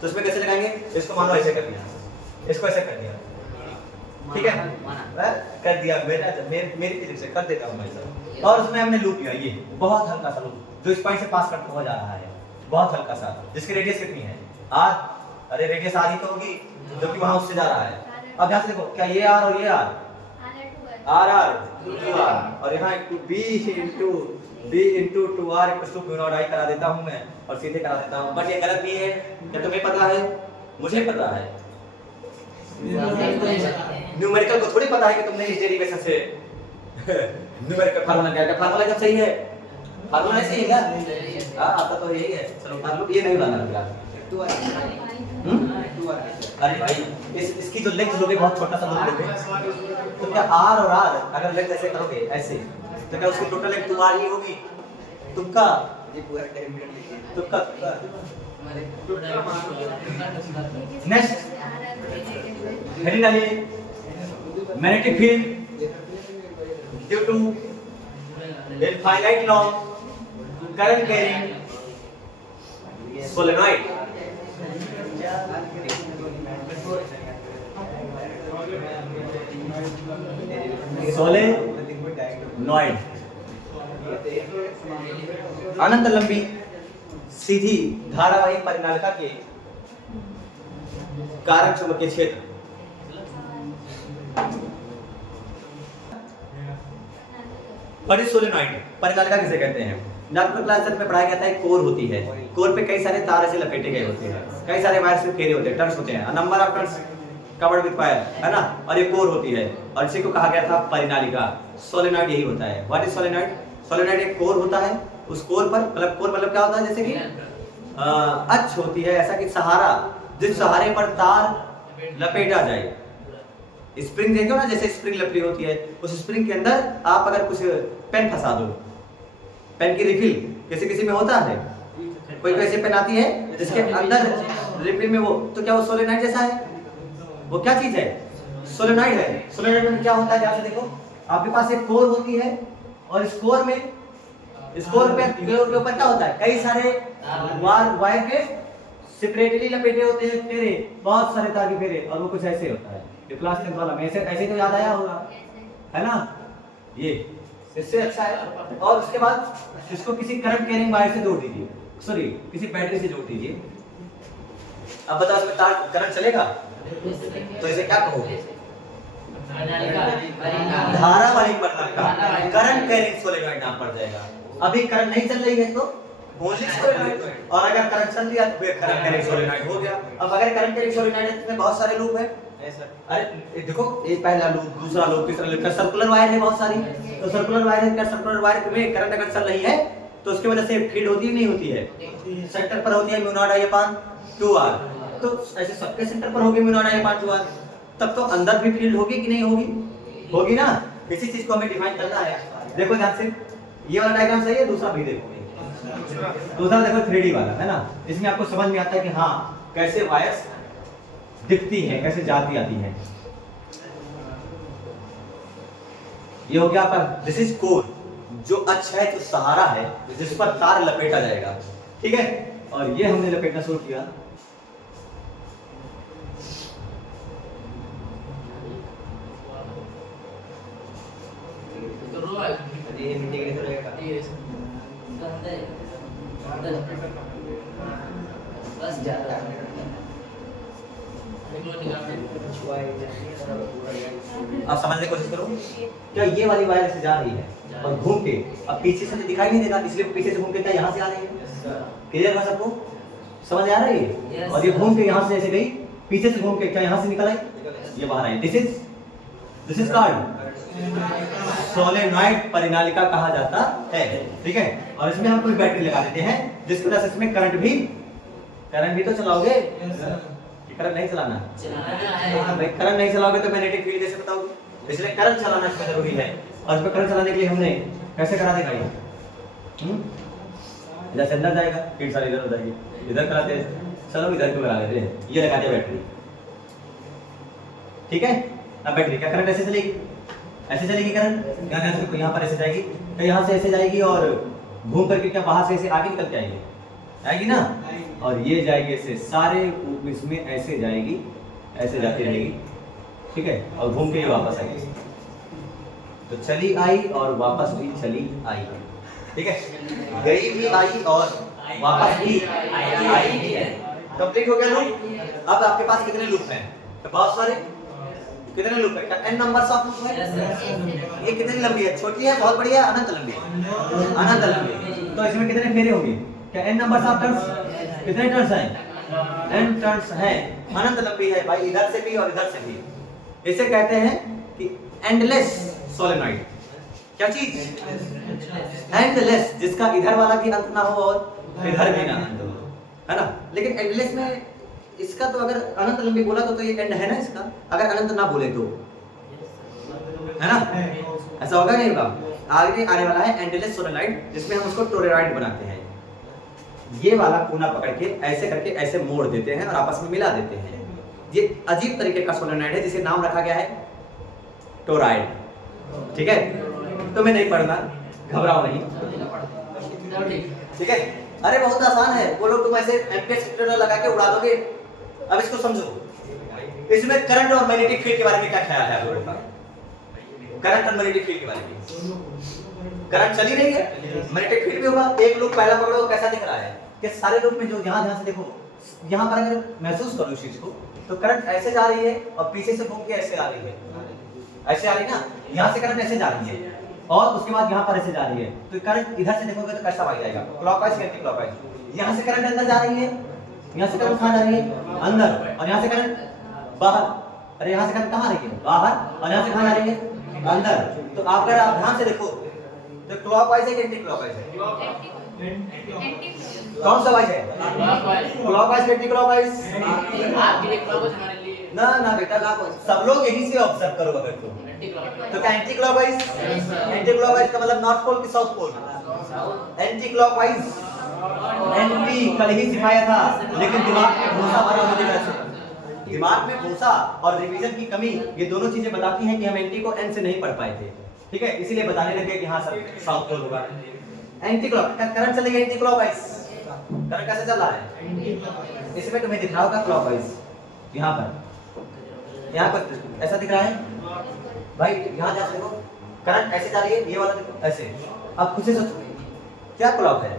तो इसमें कैसे लगाएंगे, इसको मान लो ऐसे कर दिया, इसको ऐसे कर दिया, ठीक है कर दिया, मेरी तरफ से कर देता हूं भाई साहब, और उसमें हमने लूप लिया, ये बहुत हल्का सा लूप जो इस पॉइंट से पास करके हो जा रहा है, बहुत हल्का सा, जिसकी रेडियस कितनी है r, अरे रेडियस r ही तो होगी जो कि वहां उससे जा रहा है। अब ध्यान से देखो क्या ये r और ये r r 2r और यहाँ b into 2r equal to mu naught i करा देता हूं मैं और सीधे करा देता हूं, बट ये गलत भी है, क्या तुम्हें पता है, मुझे पता है, न्यूमेरिकल को थोड़ी पता है कि तुमने इस डेरिवेशन से न्यूमेरिकल फार्मूला क्या है, फार्मूला जब सही है फार्मूला ऐसे ही है क्या? हाँ आपका तो यही है। चलो कर लो, ये नहीं बनाना फिलहाल। अरे भाई इसकी जो लेंथ लोगे बहुत छोटा सा लोगे, तो क्या आर और आर अगर लेंथ ऐसे करोगे ऐसे, तो क्या उसकी टोटल लेंथ 2r ही होगी? तुक्का ये पूरा तुक्का। नेक्स्ट हेडिंग डालिए, magnetic field due to infinite long current carrying solenoid. Solenoid अनंत लंबी सीधी धारावाही परिनालिका के कारक चुंबकीय क्षेत्र सोलेनॉइड परिनालिका किसे कहते हैं? डॉक्टर क्लास में पढ़ाया गया था, एक कोर होती है, कोर पे कई सारे तार ऐसे लपेटे गए होते हैं, कई सारे वायर से फेरे होते हैं, टर्न्स होते हैं, number of turns covered with wire, है ना, और ये कोर होती है, और इसी को कहा गया था परिनालिका। सोलेनॉइड यही होता है। What is solenoid? सोलेनॉइड एक कोर होता है, उस कोर पर मतलब कोर मतलब क्या होता है, जैसे कि अक्ष होती है, ऐसा कि सहारा, जिस सहारे पर तार लपेटा जाए। स्प्रिंग देखो ना, जैसे स्प्रिंग लपटी होती है, उस स्प्रिंग के अंदर आप अगर कुछ पेन फंसा दो, पेन की रिफिल किसी किसी में होता है, कोई ऐसी पेन आती है जिसके अंदर रिफिल में वो, तो क्या वो सोलेनॉइड जैसा है? वो क्या चीज है? सोलेनॉइड है। सोलेनॉइड में क्या होता है, ध्यान से देखो, आपके पास एक कोर होती है, और इस कोर में, इस कोर पे के ऊपर क्या होता है, कई सारे वायर के सेपरेटली लपेटे होते हैं फेरे, बहुत सारे तार के फेरे, और वो कुछ ऐसे होता है। ये क्लास 10 वाला में ऐसे ऐसे तो याद आया होगा, है ना, ये इससे अच्छा है। और उसके बाद इसको किसी करंट कैरिंग वायर से जोड़ दीजिए, सॉरी किसी बैटरी से जोड़ दीजिए। अब बताओ इसमें तार करंट चलेगा? तो इसे क्या कहोगे? धारावाही परिनालिका, करंट कैरिंग सोलेनॉइड नाम पड़ जाएगा। अभी करंट नहीं चल रही है तो ओनली सोलेनॉइड, और अगर करंट चल रही है तो फिर करंट कैरिंग सोलेनॉइड हो गया। अब अगर करंट कैरिंग सोलेनॉइड है, इसमें बहुत सारे लूप है। अरे देखो, ये पहला लूप, दूसरा लूप, तीसरा लूप, सर्कुलर वायर है बहुत सारी, तो सर्कुलर वायर है, सर्कुलर वायर में करंट अगर चल रही है तो उसकी वजह से फील्ड होती है नहीं होती है? सेंटर पर होती है म्यू नॉट आई अपान 2r, तो ऐसे सबके सेंटर पर होगी म्यू नॉट आई अपान 2r, तब तो अंदर भी फील्ड होगी कि नहीं होगी? होगी ना। इसी चीज को हमें डिफाइन करना है। देखो ध्यान से, ये वाला डायग्राम सही है, दूसरा भी देखो, दूसरा देखो 3D वाला, है ना, इसमें आपको समझ में आता है कि हाँ कैसे वायर्स दिखती है, कैसे जाती आती है। ये हो गया आपका, दिस इज कोर, जो अक्ष है, जो सहारा है, जिस पर तार लपेटा जाएगा, ठीक है। और ये हमने लपेटना शुरू किया, आप समझने की कोशिश करो, क्या ये वाली वायर ऐसे जा रही है और घूम के, अब पीछे से दिखाई नहीं देगा, इसलिए पीछे से घूम के क्या यहाँ से आ रही है? क्लियर है सबको? समझ आ रही है? और ये घूम के यहाँ से ऐसे गई, पीछे से घूम के क्या यहाँ से निकल आई, ये बाहर आई। दिस इज कॉल्ड सोलेनॉइड परिनालिका कहा जाता है, ठीक है। और इसमें हम कोई बैटरी लगा देते हैं जिसकी वजह से इसमें करंट भी तो चलाओगे, करंट नहीं चलाना है भाई, करंट नहीं चलाओगे तो मैग्नेटिक फील्ड कैसे बताओगे? इसलिए करंट चलाना इसमें जरूरी है। और इसमें करंट चलाने के लिए हमने कैसे करा देगा ये, इधर से अंदर जाएगा, फील्ड सारी इधर हो जाएगी, इधर कराते हैं, चलो इधर क्यों करा देते हैं, ये लगा दिया बैटरी, ठीक है। अब बैटरी क्या करंट ऐसे चलेगी, ऐसे चलेगी करंट, यहाँ पर ऐसे जाएगी, तो यहाँ से ऐसे जाएगी और घूम करके क्या बाहर से ऐसे आगे निकल के आएगी ना, और ये जाएगी ऐसे सारे इसमें ऐसे जाएगी, ऐसे जाती रहेगी, ठीक है, और घूम के ये वापस आएगी। तो चली आई और वापस भी चली आई, ठीक है, गई भी आई और वापस भी आई भी है। कंप्लीट हो गया लूप। अब आपके पास कितने लूप हैं? तो बहुत सारे, कितने लूप है? n नंबर्स ऑफ लूप है। ये कितनी लंबी है? छोटी है, बहुत बड़ी है, अनंत लंबी है? अनंत लंबी। तो इसमें कितने फेरे होंगे? क्या n नंबर्स ऑफ टर्न्स? कितने टर्न्स हैं? n टर्न्स हैं। अनंत लंबी है भाई, इधर से भी और इधर से भी। इसे कहते हैं कि एंडलेस सोलेनॉइड। क्या चीज? एंडलेस, जिसका इधर वाला भी अंत ना हो और इधर भी ना अंत हो, है ना। लेकिन एंडलेस में इसका तो अगर अनंत लंबी बोला तो ये एंड है ना इसका, अगर अनंत ना बोले तो, है ना। ऐसा होगा नहीं होगा। आगे आने वाला है एंडलेस सोलेनॉइड, जिसमें हम उसको टोरॉइड बनाते हैं। ये वाला कोना पकड़ के ऐसे करके ऐसे मोड़ देते हैं और आपस में मिला देते हैं। ये अजीब तरीके का सोलेनॉइड है जिसे नाम रखा गया है टोरॉइड। ठीक है, तुम्हें नहीं पढ़ना, घबराओ नहीं, ठीक है। अरे बहुत आसान है, वो लोग तुम ऐसे एम्पियर ट्यूटोरियल लगा के उड़ा दोगे। अब इसको समझो, इसमें करंट और मैग्नेटिक फील्ड के बारे में क्या ख्याल है आप लोगों का? करंट और मैग्नेटिक फील्ड के बारे में, करंट चली रही है, मैग्नेटिक फील्ड भी होगा। एक लूप पहला पकड़ो, कैसा दिख रहा है कि सारे लूप में जो ध्यान से देखो, यहाँ पर अगर महसूस करो इस चीज को, तो करंट ऐसे जा रही है और पीछे से घूम के ऐसे आ रही है, ऐसे आ रही है ना। यहाँ से करंट ऐसे जा रही है और उसके बाद यहाँ पर ऐसे जा रही है। तो करंट इधर से देखोगे तो कैसा भाग जाएगा? Clockwise, anti clockwise. यहाँ से करंट अंदर जा रही है, यहाँ से करंट कहाँ जा रही है? अंदर। और यहाँ से करंट बाहर। अरे यहाँ से करंट कहाँ आ रही है? बाहर। और यहाँ से कहाँ जा रही है? अंदर। तो अगर आप ध्यान से देखो तो क्लॉकवाइज है कि एंटी क्लॉकवाइज है? कौन सा वाइज है? Clockwise, anti clockwise? ना ना बेटा, सब लोग यही से ऑब्जर्व करो। अगर तो क्या एंटी क्लॉकवाइज? एंटी क्लॉकवाइज का मतलब नॉर्थ पोल की south pole? Anti clockwise. Anti कल ही सिखाया था, लेकिन दिमाग में भूसा भरा होने की वजह से, दिमाग में भूसा और रिवीजन की कमी, ये दोनों चीजें बताती हैं कि हम एंटी को एन से नहीं पढ़ पाए थे। ठीक है, इसीलिए बताने लगे कि हाँ सर साउथ पोल होगा। एंटी क्लॉक करंट चलेगा, एंटी क्लॉकवाइज। करंट कैसे चल रहा है? इसमें तुम्हें दिख रहा होगा क्लॉकवाइज, यहाँ पर ऐसा दिख रहा है भाई। यहाँ जा देखो, करंट ऐसे जा रही है, ये वाला देखो ऐसे। अब खुद से सोचो क्या क्लॉक है?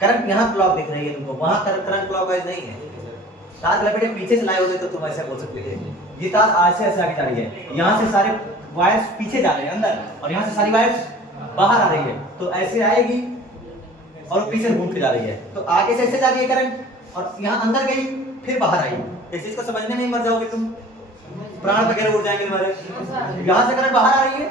करंट यहाँ क्लॉक दिख रही है तुमको, वहाँ करंट क्लॉकवाइज नहीं है। तार लपेटे पीछे से लाए होते तो तुम ऐसे बोल सकते थे, ये तार ऐसे ऐसे आगे जा रही है। यहाँ से सारे वायर्स पीछे जा रहे हैं अंदर, और यहाँ से सारी वायर्स बाहर आ रही है। तो ऐसे आएगी और पीछे घूम के जा रही है। तो आगे से ऐसे जा रही है करंट, और यहाँ अंदर गई फिर बाहर आई। इस चीज को समझने में ही मर जाओगे तुम, प्राण वगैरह उड़ जाएंगे तुम्हारे। यहाँ से करंट बाहर आ रही है,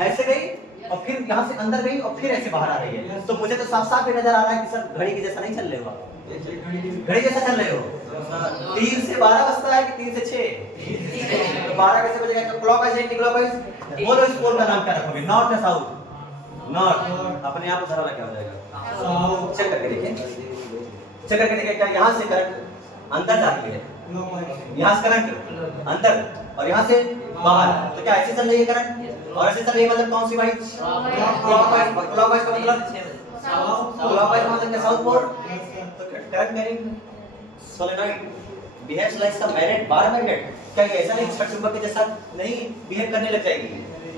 ऐसे गई और फिर यहाँ से अंदर गई और फिर ऐसे बाहर आ रही है। तो मुझे तो साफ साफ नजर आ रहा है कि सर घड़ी के जैसा नहीं चल रहे हो, घड़ी जैसा चल रहे हो। 3 से 12 बजता है कि 3 से 6? तो 12 कैसे बजेगा? तो क्लॉकवाइज, एंटी क्लॉकवाइज। बोलो इस पोल का नाम क्या रखोगे? नॉर्थ या साउथ? नॉर्थ। अपने आप उधर वाला क्या हो जाएगा? साउथ। चेक करके देखिए, चेक करके देखिए, क्या यहाँ से करंट अंदर जाती है, यहाँ से करंट अंदर और यहाँ से बाहर। तो क्या ऐसे चल रही है करंट? और ऐसे चल रही है, मतलब कौन सी वाइज? क्लॉकवाइज। क्लॉकवाइज का मतलब क्लॉकवाइज का मतलब क्या? South pole. तो current carrying solenoid behaves like a magnet, bar magnet. क्या ये ऐसा नहीं छठ चुंबक के जैसा नहीं बिहेव करने लग जाएगी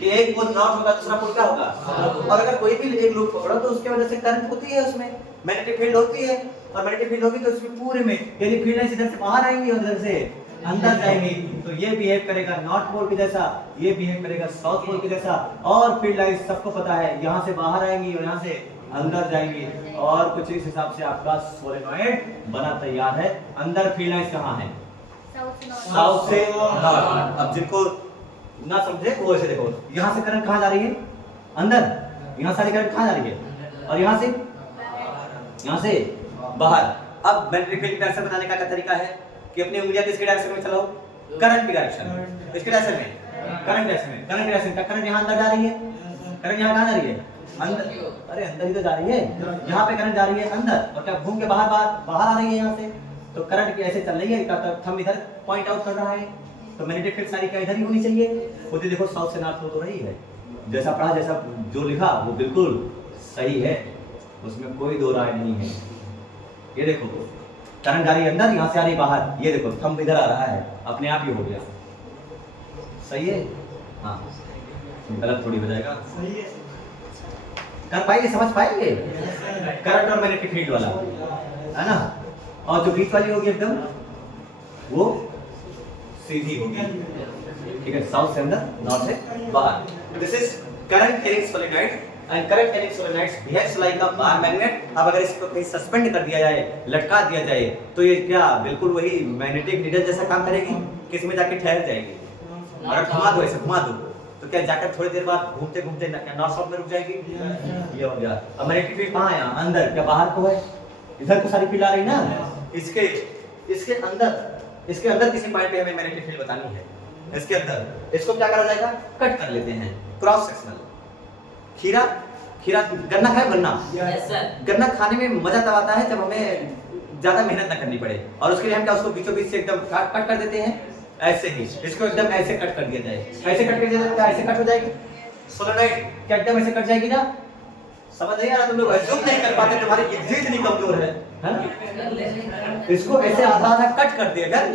कि एक पोल नॉर्थ होगा, दूसरा पोल क्या होगा? और अगर कोई भी एक लूप पकड़ो तो उसके वजह से करंट होती है, उसमें मैग्नेटिक फील्ड होती है, और मैग्नेटिक फील्ड होगी तो उसमें पूरे में यदि फील्ड लाइंस इधर से बाहर आएंगी और इधर से अंदर जाएंगी, तो ये बिहेव करेगा नॉर्थ पोल के जैसा, ये बिहेव करेगा साउथ पोल के जैसा। और फील्ड लाइंस सबको पता है, यहाँ से बाहर आएंगी और यहाँ से अंदर जाएंगी, और कुछ इस हिसाब से आपका सोलेनॉइड बना तैयार है। अंदर फील्ड लाइंस कहाँ है? साउथ से नॉर्थ। अब जिनको ना समझे वो ऐसे देखो, यहाँ से करंट कहाँ जा रही है? अंदर। यहाँ सारी करंट कहाँ जा रही है? और यहाँ से बाहर। अब मैग्नेटिक फील्ड डायरेक्शन बताने का तरीका है कि अपनी उंगलियां किसके डायरेक्शन में चलाओ? करंट की डायरेक्शन। किसके डायरेक्शन में? करंट डायरेक्शन में। करंट डायरेक्शन का करंट यहाँ अंदर जा रही है, करंट यहाँ कहाँ जा रही है? अंदर। अरे अंदर ही तो जा रही है, यहाँ पे करंट जा रही है अंदर, और क्या घूम के बाहर आ रही है यहाँ से। तो करंट की ऐसे चल रही है, थंब इधर पॉइंट आउट कर रहा है, तो मैग्नेटिक फील्ड सारी क्या इधर ही होनी चाहिए। खुद ही देखो साउथ से नॉर्थ हो तो रही है, जैसा पढ़ा, जैसा जो लिखा वो बिल्कुल सही है, उसमें कोई दो राय नहीं है। ये देखो करंट जा रही है अंदर, यहाँ से आ रही बाहर। ये देखो थंब इधर आ रहा है, अपने आप ही हो गया। सही है? हाँ, गलत थोड़ी हो जाएगा। सही है। कर पाएंगे, समझ पाएंगे? करंट और मैग्नेटिक फील्ड वाला है ना। और जो बीच वाली होगी एकदम वो सीधी होगी, ठीक है, साउथ से अंदर, नॉर्थ से बाहर। This is current carrying solenoid and current carrying solenoids behaves like a bar magnet. अब अगर इसको कहीं सस्पेंड कर दिया जाए, लटका दिया जाए, तो ये क्या बिल्कुल वही मैग्नेटिक नीडल जैसा काम करेगी कि इसमें जाके ठहर जाएगी। अगर घुमा दो, ऐसे घुमा दो तो क्या जाकर थोड़ी देर बाद घूमते घूमते नॉर्थ साउथ में रुक जाएगी? ये हो गया। अब मैग्नेटिक फील्ड कहाँ है? यहाँ अंदर, क्या बाहर को है? इधर तो सारी फील्ड आ रही ना, इसके अंदर किसी पॉइंट पे हमें मैग्नेटिक फील्ड बतानी है। इसके अंदर इसको क्या करा जाएगा? कट कर लेते हैं, क्रॉस सेक्शनल। खीरा गन्ना खाए, गन्ना खाने में मजा तब आता है जब हमें ज्यादा मेहनत ना करनी पड़े, और उसके लिए हम क्या उसको बीचों बीच से एकदम कट कर देते हैं, ऐसे ही इसको एकदम ऐसे कट कर दिया जाए। ऐसे कट कर दिया जाए, क्या ऐसे कट हो जाएगी? सोलेनॉइड क्या एकदम ऐसे कट जाएगी ना? समझ नहीं आ रहा? तुम लोग एज्यूम नहीं कर पाते, तुम्हारी बुद्धि इतनी कमजोर है ना? इसको ऐसे आधा आधा कट कर दिया कर,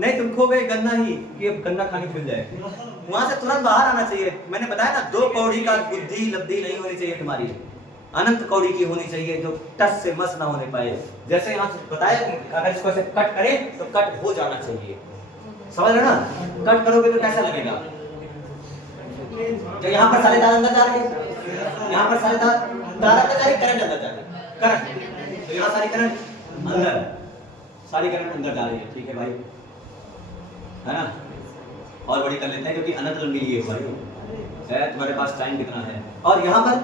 नहीं तुम खो गए गन्ना ही, कि अब गन्ना खानी खुल जाए। वहां से तुरंत बाहर आना चाहिए। मैंने बताया ना, 2 कौड़ी का बुद्धि लब्धि नहीं होनी चाहिए तुम्हारी, अनंत कौड़ी की होनी चाहिए, जो टस से मस ना होने पाए। जैसे यहाँ से बताया कि अगर इसको ऐसे कट करें तो कट हो जाना चाहिए, समझ रहे ना? कट करोगे तो कैसा लगेगा? तो यहाँ पर सारे तार अंदर जा रहे हैं, यहाँ पर सारे तार अंदर जा रहे, करंट अंदर जा रही है, करंट, तो यहाँ सारी करंट अंदर, सारी करंट अंदर जा रही है। ठीक है भाई, है ना? और बड़ी कर लेते हैं क्योंकि अनंत लंबी लिए भाई है, तुम्हारे पास टाइम कितना है। और यहाँ पर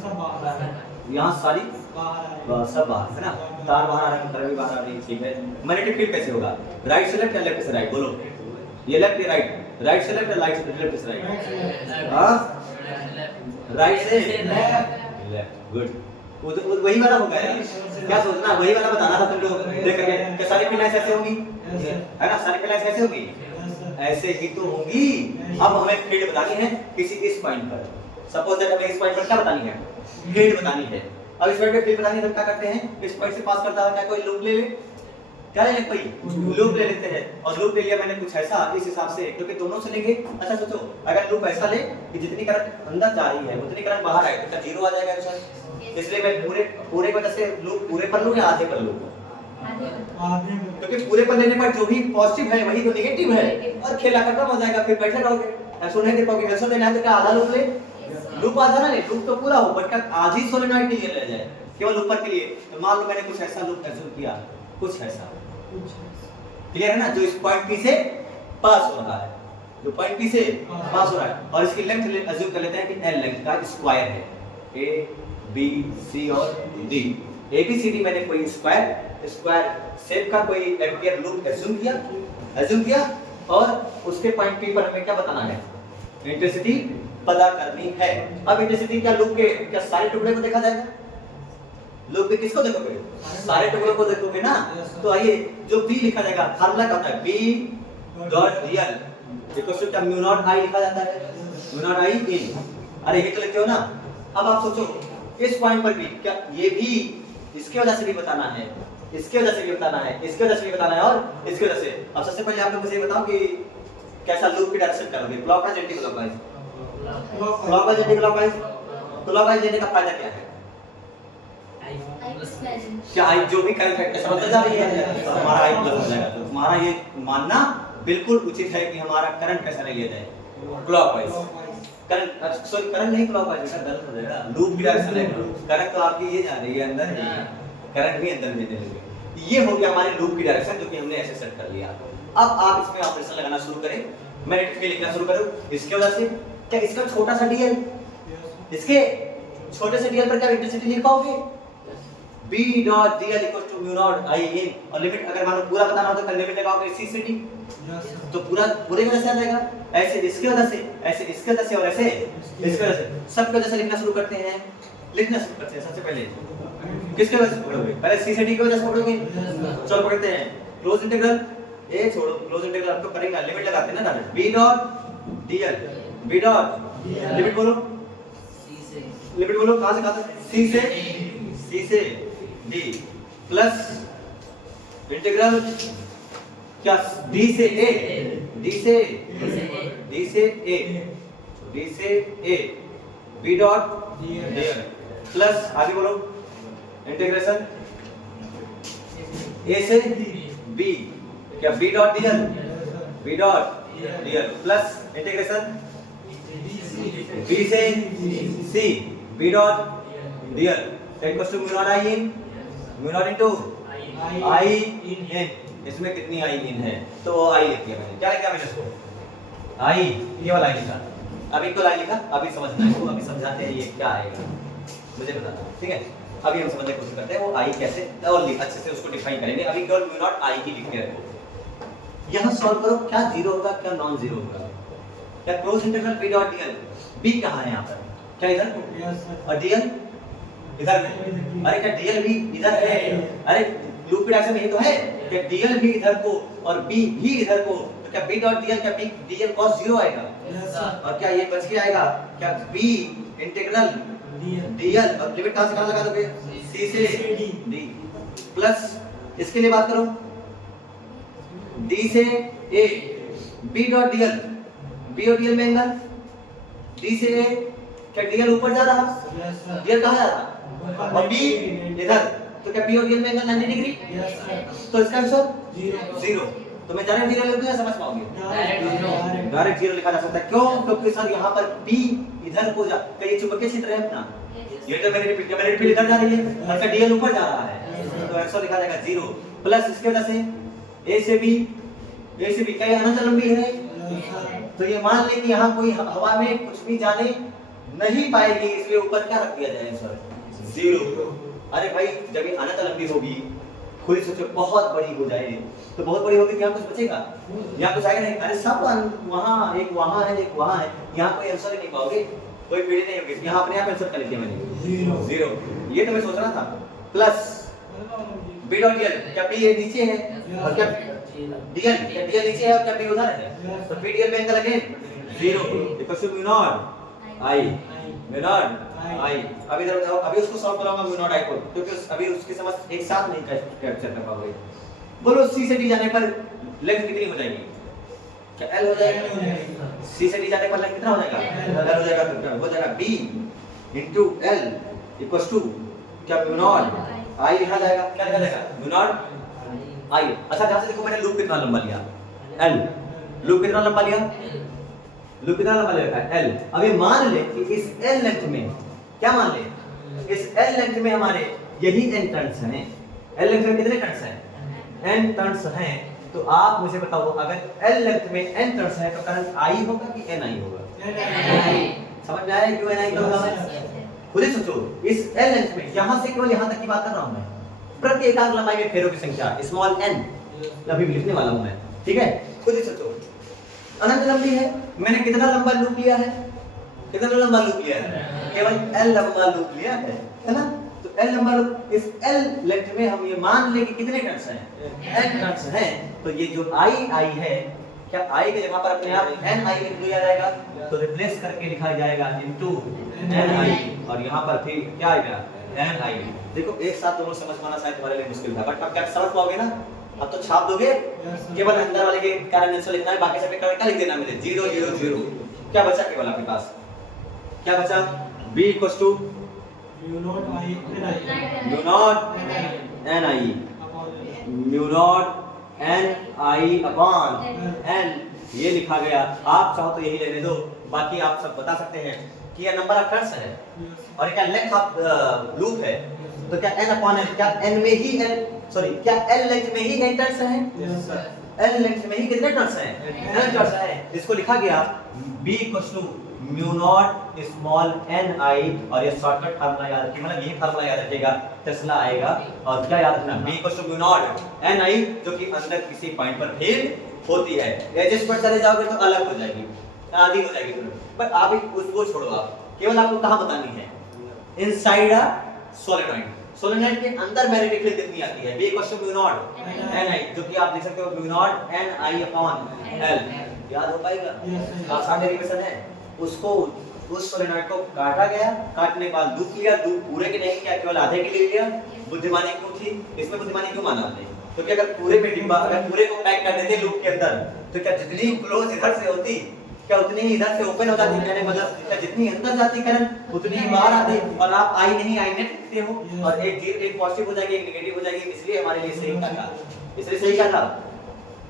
सब बाहर है, यहाँ सारी सब बाहर है ना, तार बाहर आ रहे हैं, करंट भी बाहर आ रही है। ठीक है, मैग्नेटिक फील्ड कैसे होगा? राइट से लेफ्ट या लेफ्ट से राइट? बोलो, ये लेफ्ट या राइट? राइट से लेफ्ट या लेफ्ट से राइट? हाँ, राइट से लेफ्ट, गुड। वही वाला होगा यार, क्या सोचना, वही वाला बताना था तुम लोग देख करके। क्या सारी फील्ड ऐसे होंगी, है ना? सारी फील्ड ऐसे होंगी, ऐसे ही तो होंगी। अब हमें फील्ड बतानी है किसी इस पॉइंट पर। सपोज दैट हमें इस पॉइंट पर क्या बतानी है? फील्ड बतानी है। अब इस पॉइंट पे फील्ड बतानी है तो क्या करते हैं? इस पॉइंट से पास करता है, क्या कोई लूप ले ले? क्या ले ले? कोई लूप ले लेते हैं। और लूप ले लिया मैंने कुछ ऐसा, इस हिसाब से, क्योंकि दोनों से लेंगे। अच्छा सोचो, अगर लूप ऐसा ले कि जितनी करंट अंदर जा रही है उतनी करंट बाहर आए तो क्या जीरो आ जाएगा आंसर? इसलिए मैं पूरे की वजह से लूप पूरे पर लूं या आधे पर लूं? क्योंकि पूरे पर लेने पर जो भी पॉजिटिव है वही तो नेगेटिव है, और खेला खत्म हो जाएगा, फिर बैठे रहोगे, ऐसा नहीं दे पाओगे। आंसर देना है तो क्या आधा लूप ले? लूप आधा ना ले, लूप तो पूरा हो, बट क्या आधी सोलेनॉइड के लिए ले जाए, केवल ऊपर के लिए। तो मान लो मैंने कुछ ऐसा लूप एज्यूम किया, कुछ ऐसा, क्लियर है ना? जो इस पॉइंट पी से पास हो रहा है, जो पॉइंट पी से पास हो रहा है, और इसकी लेंथ एज्यूम कर लेते हैं कि l लेंथ का स्क्वायर है, a b c और d। a b c d मैंने कोई स्क्वायर शेप का कोई एम्पियर लूप एज्यूम किया, और उसके पॉइंट पी पर हमें क्या बताना है? इंटेंसिटी पता करनी है। अब इंटेंसिटी क्या लूप के क्या सारे टुकड़े को देखा जाएगा? लूप के किसको देखोगे? सारे टुकड़ों को देखोगे ना। तो आइए, जो b लिखा जाएगा, फार्मूला क्या होता है? b dot dl equal to क्या म्यू नॉट i लिखा जाता है, म्यू नॉट i इन। अरे ये तो लिखते हो ना। अब आप सोचो, इस पॉइंट पर भी क्या ये भी इसके वजह से भी बताना है, इसके वजह से भी बताना है, इसके वजह से भी बताना है, और इसके वजह से। अब सबसे पहले आप लोग मुझे बताओ कि कैसा लूप की डायरेक्शन करोगे? Clockwise, anti clockwise? Clockwise, anti clockwise? Clockwise लेने का फायदा क्या है? क्या आई जो भी करंट है समझ जा रही है, तो हमारा आई प्लस हो जाएगा। तो तुम्हारा ये मानना बिल्कुल उचित है कि हमारा करंट कैसा ले लिया जाए? क्लॉकवाइज। करंट सॉरी करंट नहीं, क्लॉकवाइज का गलत हो जाएगा, लूप की डायरेक्शन है। करंट तो आपकी ये जा रही है अंदर ही, करंट भी अंदर भेजने लगे। ये हो गया हमारे लूप की डायरेक्शन, जो कि हमने ऐसे सेट कर लिया। अब आप इसमें ऑपरेशन लगाना शुरू करें, मैग्नेटिक फील्ड लिखना शुरू करो। इसके वजह से क्या इसका छोटा सा डीएल, इसके छोटे से डीएल पर क्या इंटेंसिटी लिख पाओगे? b dot dl equal to mu naught i N. और लिमिट अगर मान लो पूरा बताना हो तो लिमिट लगाओगे c से d, तो पूरे वजह से आ जाएगा। ऐसे इसके वजह से, ऐसे इसके वजह से, और ऐसे इसके वजह से, सब वजह से लिखना शुरू करते हैं। सबसे पहले किसके वजह से पढ़ोगे? पहले c से d की वजह से पढ़ोगे। चलो पढ़ते हैं। क्लोज इंटीग्रल ए छोड़ो, क्लोज इंटीग्रल आपको करेंगे, लिमिट लगाते हैं ना direct. b dot dl, b dot limit बोलो, लिमिट बोलो कहां से कहां तक? c से d प्लस इंटीग्रल क्या d से a, d से a b dot dl plus आगे बोलो इंटीग्रेशन a से b क्या b dot dl plus integration b से c b dot dl equal to mu naught i N, mu naught into i N. इसमें कितनी i इन है? तो i लिख दिया मैंने। क्या लिखा मैंने इसको? i, ये वाला i लिखा। अभी इक्वल आई लिखा, अभी समझना है, अभी समझाते हैं ये क्या आएगा, मुझे बताना, ठीक है। अभी हम समझने की कोशिश करते हैं वो आई कैसे और अच्छे से उसको डिफाइन करेंगे। अभी केवल म्यू नॉट आई ही लिख के रखो। यहाँ सॉल्व करो, क्या जीरो होगा क्या नॉन जीरो होगा, क्या close integral B dot DL, B कहाँ है यहाँ पर, क्या इधर और डीएल इधर, अरे क्या डीएल भी इधर है, अरे लूप के डायरेक्शन में ही तो है, क्या डीएल भी इधर को और बी भी इधर को, तो क्या बी डॉट डीएल, क्या बी डीएल cos जीरो आएगा, और क्या ये बच के आएगा, क्या बी इंटीग्रल डीएल और लिमिट कहां से कहां लगा दोगे, सी से डी प्लस इसके लिए बात करो डी से ए, बी डॉट डीएल, बी और डीएल में एंगल डी से ए, क्या डीएल ऊपर जा रहा, डीएल कहां जा रहा और बी इधर, तो क्या बी और डीएल में एंगल 90 डिग्री, तो इसका आंसर जीरो। तो मैं डायरेक्ट जीरो लिख दूं या समझ पाओगे, डायरेक्ट जीरो लिखा जा सकता है, क्यों, क्योंकि सर यहाँ पर बी इधर को जा, क्या ये चुंबकीय क्षेत्र है अपना, ये तो मैग्नेटिक फील्ड इधर जा रही है और का डीएल ऊपर जा रहा है, तो आंसर लिखा जाएगा जीरो। प्लस इसके वजह से ए से बी क्या अनंत लंबी है, तो ये मान लें कि यहाँ कोई हवा में कुछ भी जाने नहीं पाएगी, इसलिए ऊपर क्या रख दिया जाए आंसर जीरो। अरे भाई जब ये अनंत लंबी होगी, खुद ही सोचो बहुत बड़ी हो जाए, तो बहुत बड़ी होगी, क्या कुछ बचेगा, यहाँ कुछ आएगा नहीं, अरे सब वहाँ एक वहाँ है एक वहाँ है, यहाँ कोई आंसर ही नहीं पाओगे, कोई पीढ़ी नहीं होगी, यहाँ अपने आप आंसर कर लिया मैंने जीरो, ये तो मैं सोच रहा था। प्लस बी डॉट डीएल, क्या बी ये नीचे है और क्या डीएल नीचे है और क्या बी उधर है, तो बी डीएल में angle again zero equals to mu naught I, mu naught I. अभी इधर बताओ, अभी उसको सॉल्व कराऊंगा म्यू नॉट आई को, क्योंकि अभी उसकी समझ एक साथ नहीं कैप्चर कर पाओगे। बोलो सी से डी जाने पर लेंथ कितनी हो जाएगी, क्या एल हो जाएगा, सी से डी जाने पर लेंथ कितना हो जाएगा, एल हो जाएगा, तो हो जाएगा B into L equals to क्या म्यू नॉट आई लिखा जाएगा, क्या लिखा जाएगा म्यू नॉट आई। अच्छा ध्यान से देखो, मैंने लूप कितना लंबा लिया, एल, लूप कितना लंबा लिया, लूप कितना लंबा ले रखा है एल। अब ये मान ले कि इस एल लेंथ में, क्या मान ले, इस एल लेंथ में हमारे यही एन टर्न्स हैं, एल लेंथ में कितने टर्न्स हैं, एन टर्न्स हैं, तो आप मुझे बताओ अगर एल लेंथ में एन टर्न्स है तो करंट आई होगा कि एन आई होगा, समझ में आया क्यों एन आई होगा, खुद ही सोचो, इस एल लेंथ में यहां से केवल यहां तक की बात कर रहा हूं मैं, प्रति एकांक लंबाई में फेरों की संख्या स्मॉल एन अभी भी लिखने वाला हूं मैं, ठीक है, खुद ही सोचो अनंत लंबी है, मैंने कितना लंबा लूप लिया है, कितना लंबा लूप लिया है, केवल एल लंबा लूप लिया है ना, तो एल लंबा लूप, इस एल लेंथ में हम ये मान ले कि कितने टर्न्स हैं, एन टर्न्स हैं, तो ये जो आई है, क्या आई के जगह पर अपने आप एन आई लिख दिया जाएगा, तो रिप्लेस करके लिखा जाएगा इनटू एन आई, और यहाँ पर फिर क्या आएगा एन आई। देखो एक साथ दोनों समझ पाना शायद तुम्हारे लिए मुश्किल था, बट अब क्या समझ पाओगे ना, अब तो छाप दोगे, केवल अंदर वाले के कारण आंसर लिखना है, बाकी सब का क्या लिख देना मुझे 0 0 0। क्या बचा केवल आपके पास, क्या बचा, b equals to mu naught N I, mu naught N I upon N, ये लिखा गया। आप चाहो तो यही लेने दो, बाकी आप सब बता सकते हैं कि ये नंबर ऑफ टर्न्स है और क्या लेंथ ऑफ लूप है, तो क्या n अपॉन n, क्या n में ही n, सॉरी क्या l लेंथ में ही n टर्न्स हैं, l लेंथ में ही कितने टर्न्स हैं, n टर्न्स हैं, इसको लिखा गया b equals to mu naught small n i, और ये शॉर्टकट फार्मूला याद रखिए, मतलब यही फार्मूला याद रखिएगा, टेस्ला आएगा, और क्या याद रखना, b equals to mu naught n i, जो कि अंदर किसी पॉइंट पर फील्ड होती है, एजेस पर चले जाओगे तो अलग हो जाएगी, आधी हो जाएगी, पर आप उसको छोड़ो, आप केवल आपको कहां बतानी है, इनसाइड अ सोलेनॉइड, सोलेनॉइड के अंदर मैग्नेटिक फील्ड कितनी आती है, b equals to mu naught n i, जो कि आप देख सकते हो mu naught n i upon l, याद हो पाएगा, आसान डेरिवेशन है। उसको उस सोलेनॉइड को काटा गया, काटने के बाद लूप लिया, लूप पूरे के नहीं किया, केवल आधे के लिए लिया, बुद्धिमानी क्यों थी, इसमें बुद्धिमानी क्यों माना आपने, क्योंकि अगर पूरे में डिब्बा, अगर पूरे को पैक कर देते लूप के अंदर, तो क्या जितनी क्लोज इधर से होती, क्या उतनी ही इधर से ओपन हो जाती, कहने मतलब क्या जितनी अंदर जाती करंट उतनी ही बाहर आती, और आप आई नहीं आई नेट लिखते हो, और एक पॉजिटिव हो जाएगी एक नेगेटिव हो जाएगी, इसलिए हमारे लिए सही क्या था, इसलिए सही क्या था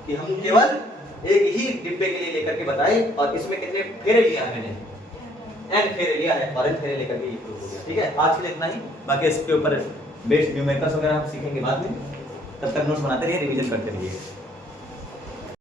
कि हम केवल एक ही डिब्बे के लिए लेकर के बताए, और इसमें कितने फेरे लिया मैंने, n फेरे लिया है, और n फेरे लेकर के ये प्रूव हो गया, ठीक है। आज के लिए इतना ही, बाकी इसके ऊपर बेस्ड न्यूमेरिकल्स वगैरह हम सीखेंगे बाद में, तब तक नोट्स बनाते रहिए, रिवीजन करते रहिए।